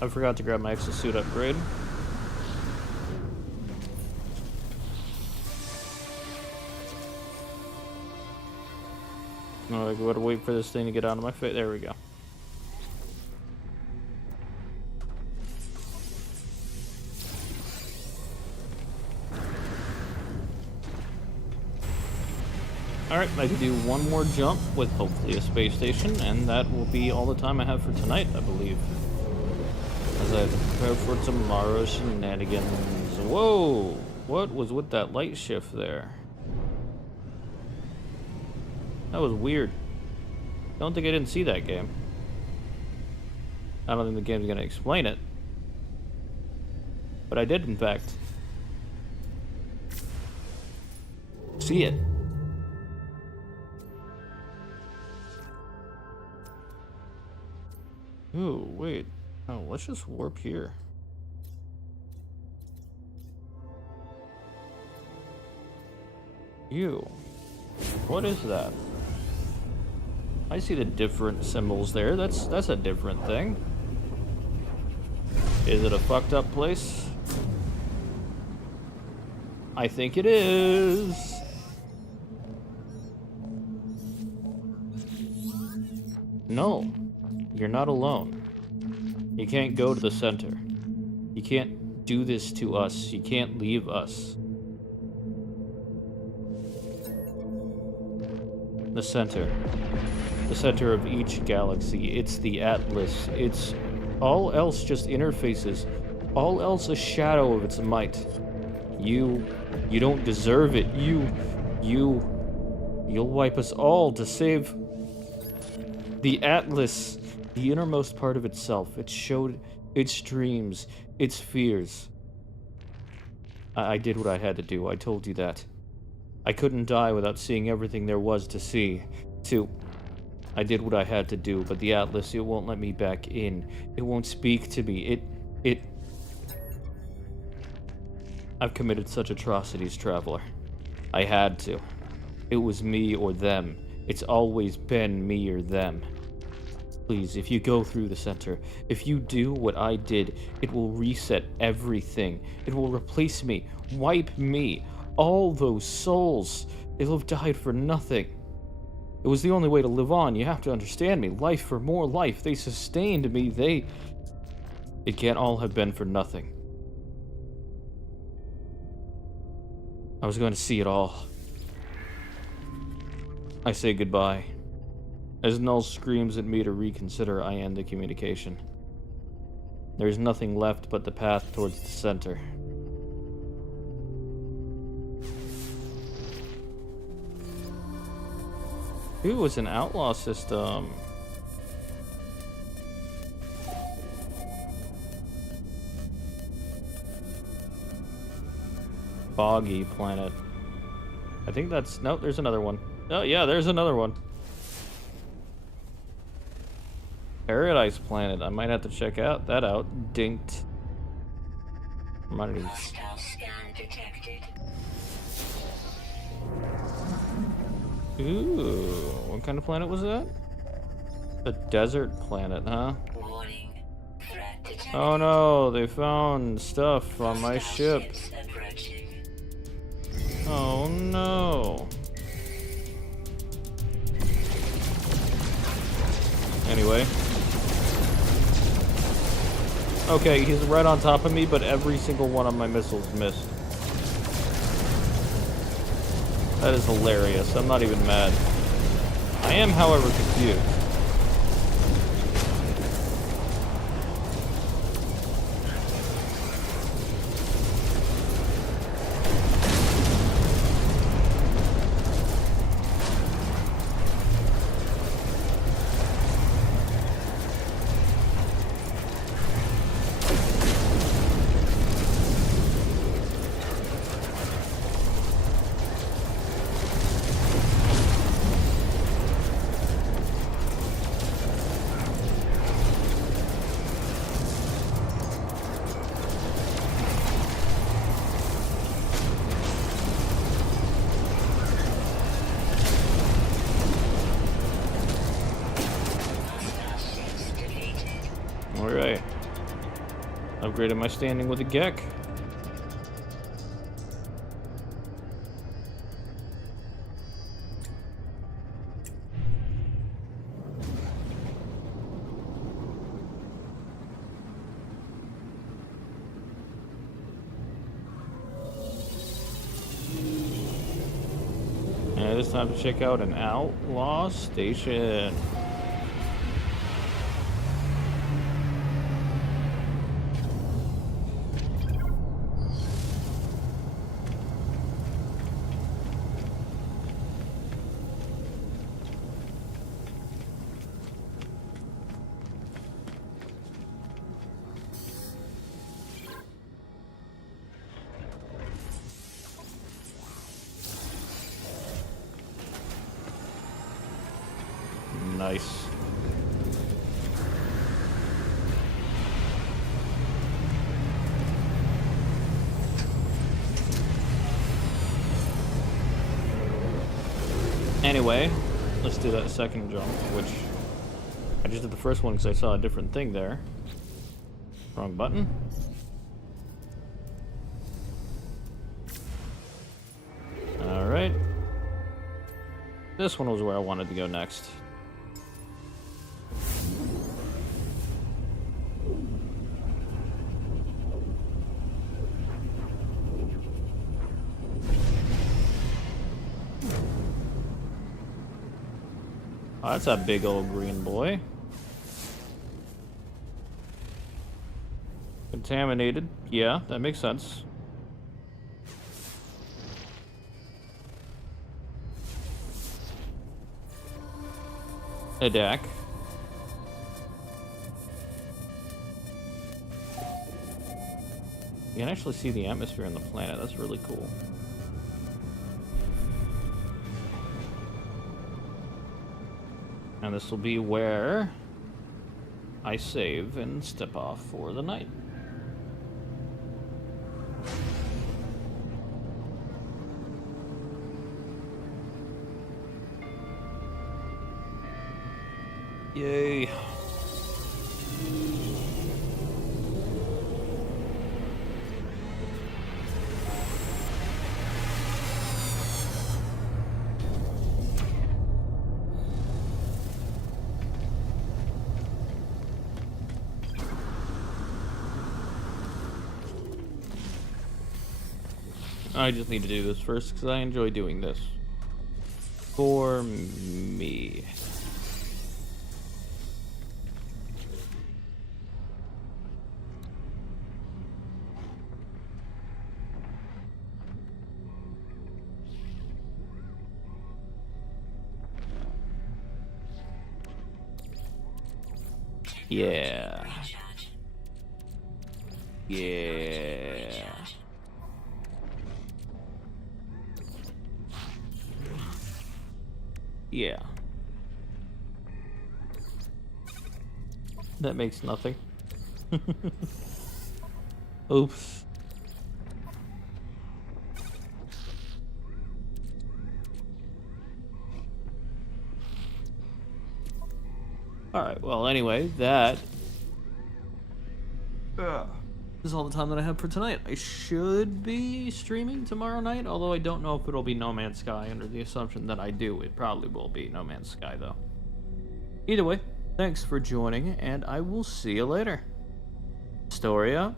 I forgot to grab my exosuit upgrade. No, I gotta wait for this thing to get out of my face. There we go. Alright, I can do one more jump with hopefully a space station, and that will be all the time I have for tonight, I believe. As I prepare for tomorrow's shenanigans. Whoa! What was with that light shift there? That was weird. Don't think I didn't see that game. I don't think the game's gonna explain it. But I did, in fact, see it. Ooh, wait. Oh, let's just warp here. Ew. What is that? I see the different symbols there. That's a different thing. Is it a fucked up place? I think it is. No, you're not alone. You can't go to the center. You can't do this to us. You can't leave us. The center. The center of each galaxy. It's the Atlas. It's all else just interfaces. All else a shadow of its might. You don't deserve it. You'll wipe us all to save the Atlas, the innermost part of itself. It showed its dreams, its fears. I did what I had to do. I told you that. I couldn't die without seeing everything there was to see. I did what I had to do, but the Atlas, it won't let me back in. It won't speak to me. I've committed such atrocities, Traveler. I had to. It was me or them. It's always been me or them. Please, if you go through the center, if you do what I did, it will reset everything. It will replace me, wipe me. All those souls, they'll have died for nothing. It was the only way to live on. You have to understand me. Life for more life. They sustained me. It can't all have been for nothing. I was going to see it all. I say goodbye. As Null screams at me to reconsider, I end the communication. There is nothing left but the path towards the center. Ooh, it's an outlaw system. Boggy planet. I think that's... Nope, there's another one. Oh, yeah, there's another one. Paradise planet. I might have to check that out. Dinked. Hostile scan detected. Ooh, what kind of planet was that? A desert planet, huh? Warning. Threat detected. Oh no, they found stuff on my Hostile ship. ships approaching. Oh no. Anyway. Okay, he's right on top of me, but every single one of my missiles missed. That is hilarious. I'm not even mad. I am, however, confused. Alright. Upgraded my standing with a Gek. And it's time to check out an outlaw station. Nice. Anyway, let's do that second jump, which I just did the first one because I saw a different thing there. Wrong button. Alright. This one was where I wanted to go next. Oh, that's a big old green boy. Contaminated. Yeah, that makes sense. A deck. You can actually see the atmosphere on the planet. That's really cool. And this will be where I save and step off for the night. Yay. I just need to do this first because I enjoy doing this. For me. Yeah. Yeah. Yeah. That makes nothing. Oops. Alright, well, anyway, that is all the time that I have for tonight. I should be streaming tomorrow night, although I don't know if it'll be No Man's Sky. Under the assumption that I do, it probably will be No Man's Sky, though. Either way, thanks for joining, and I will see you later. Story up.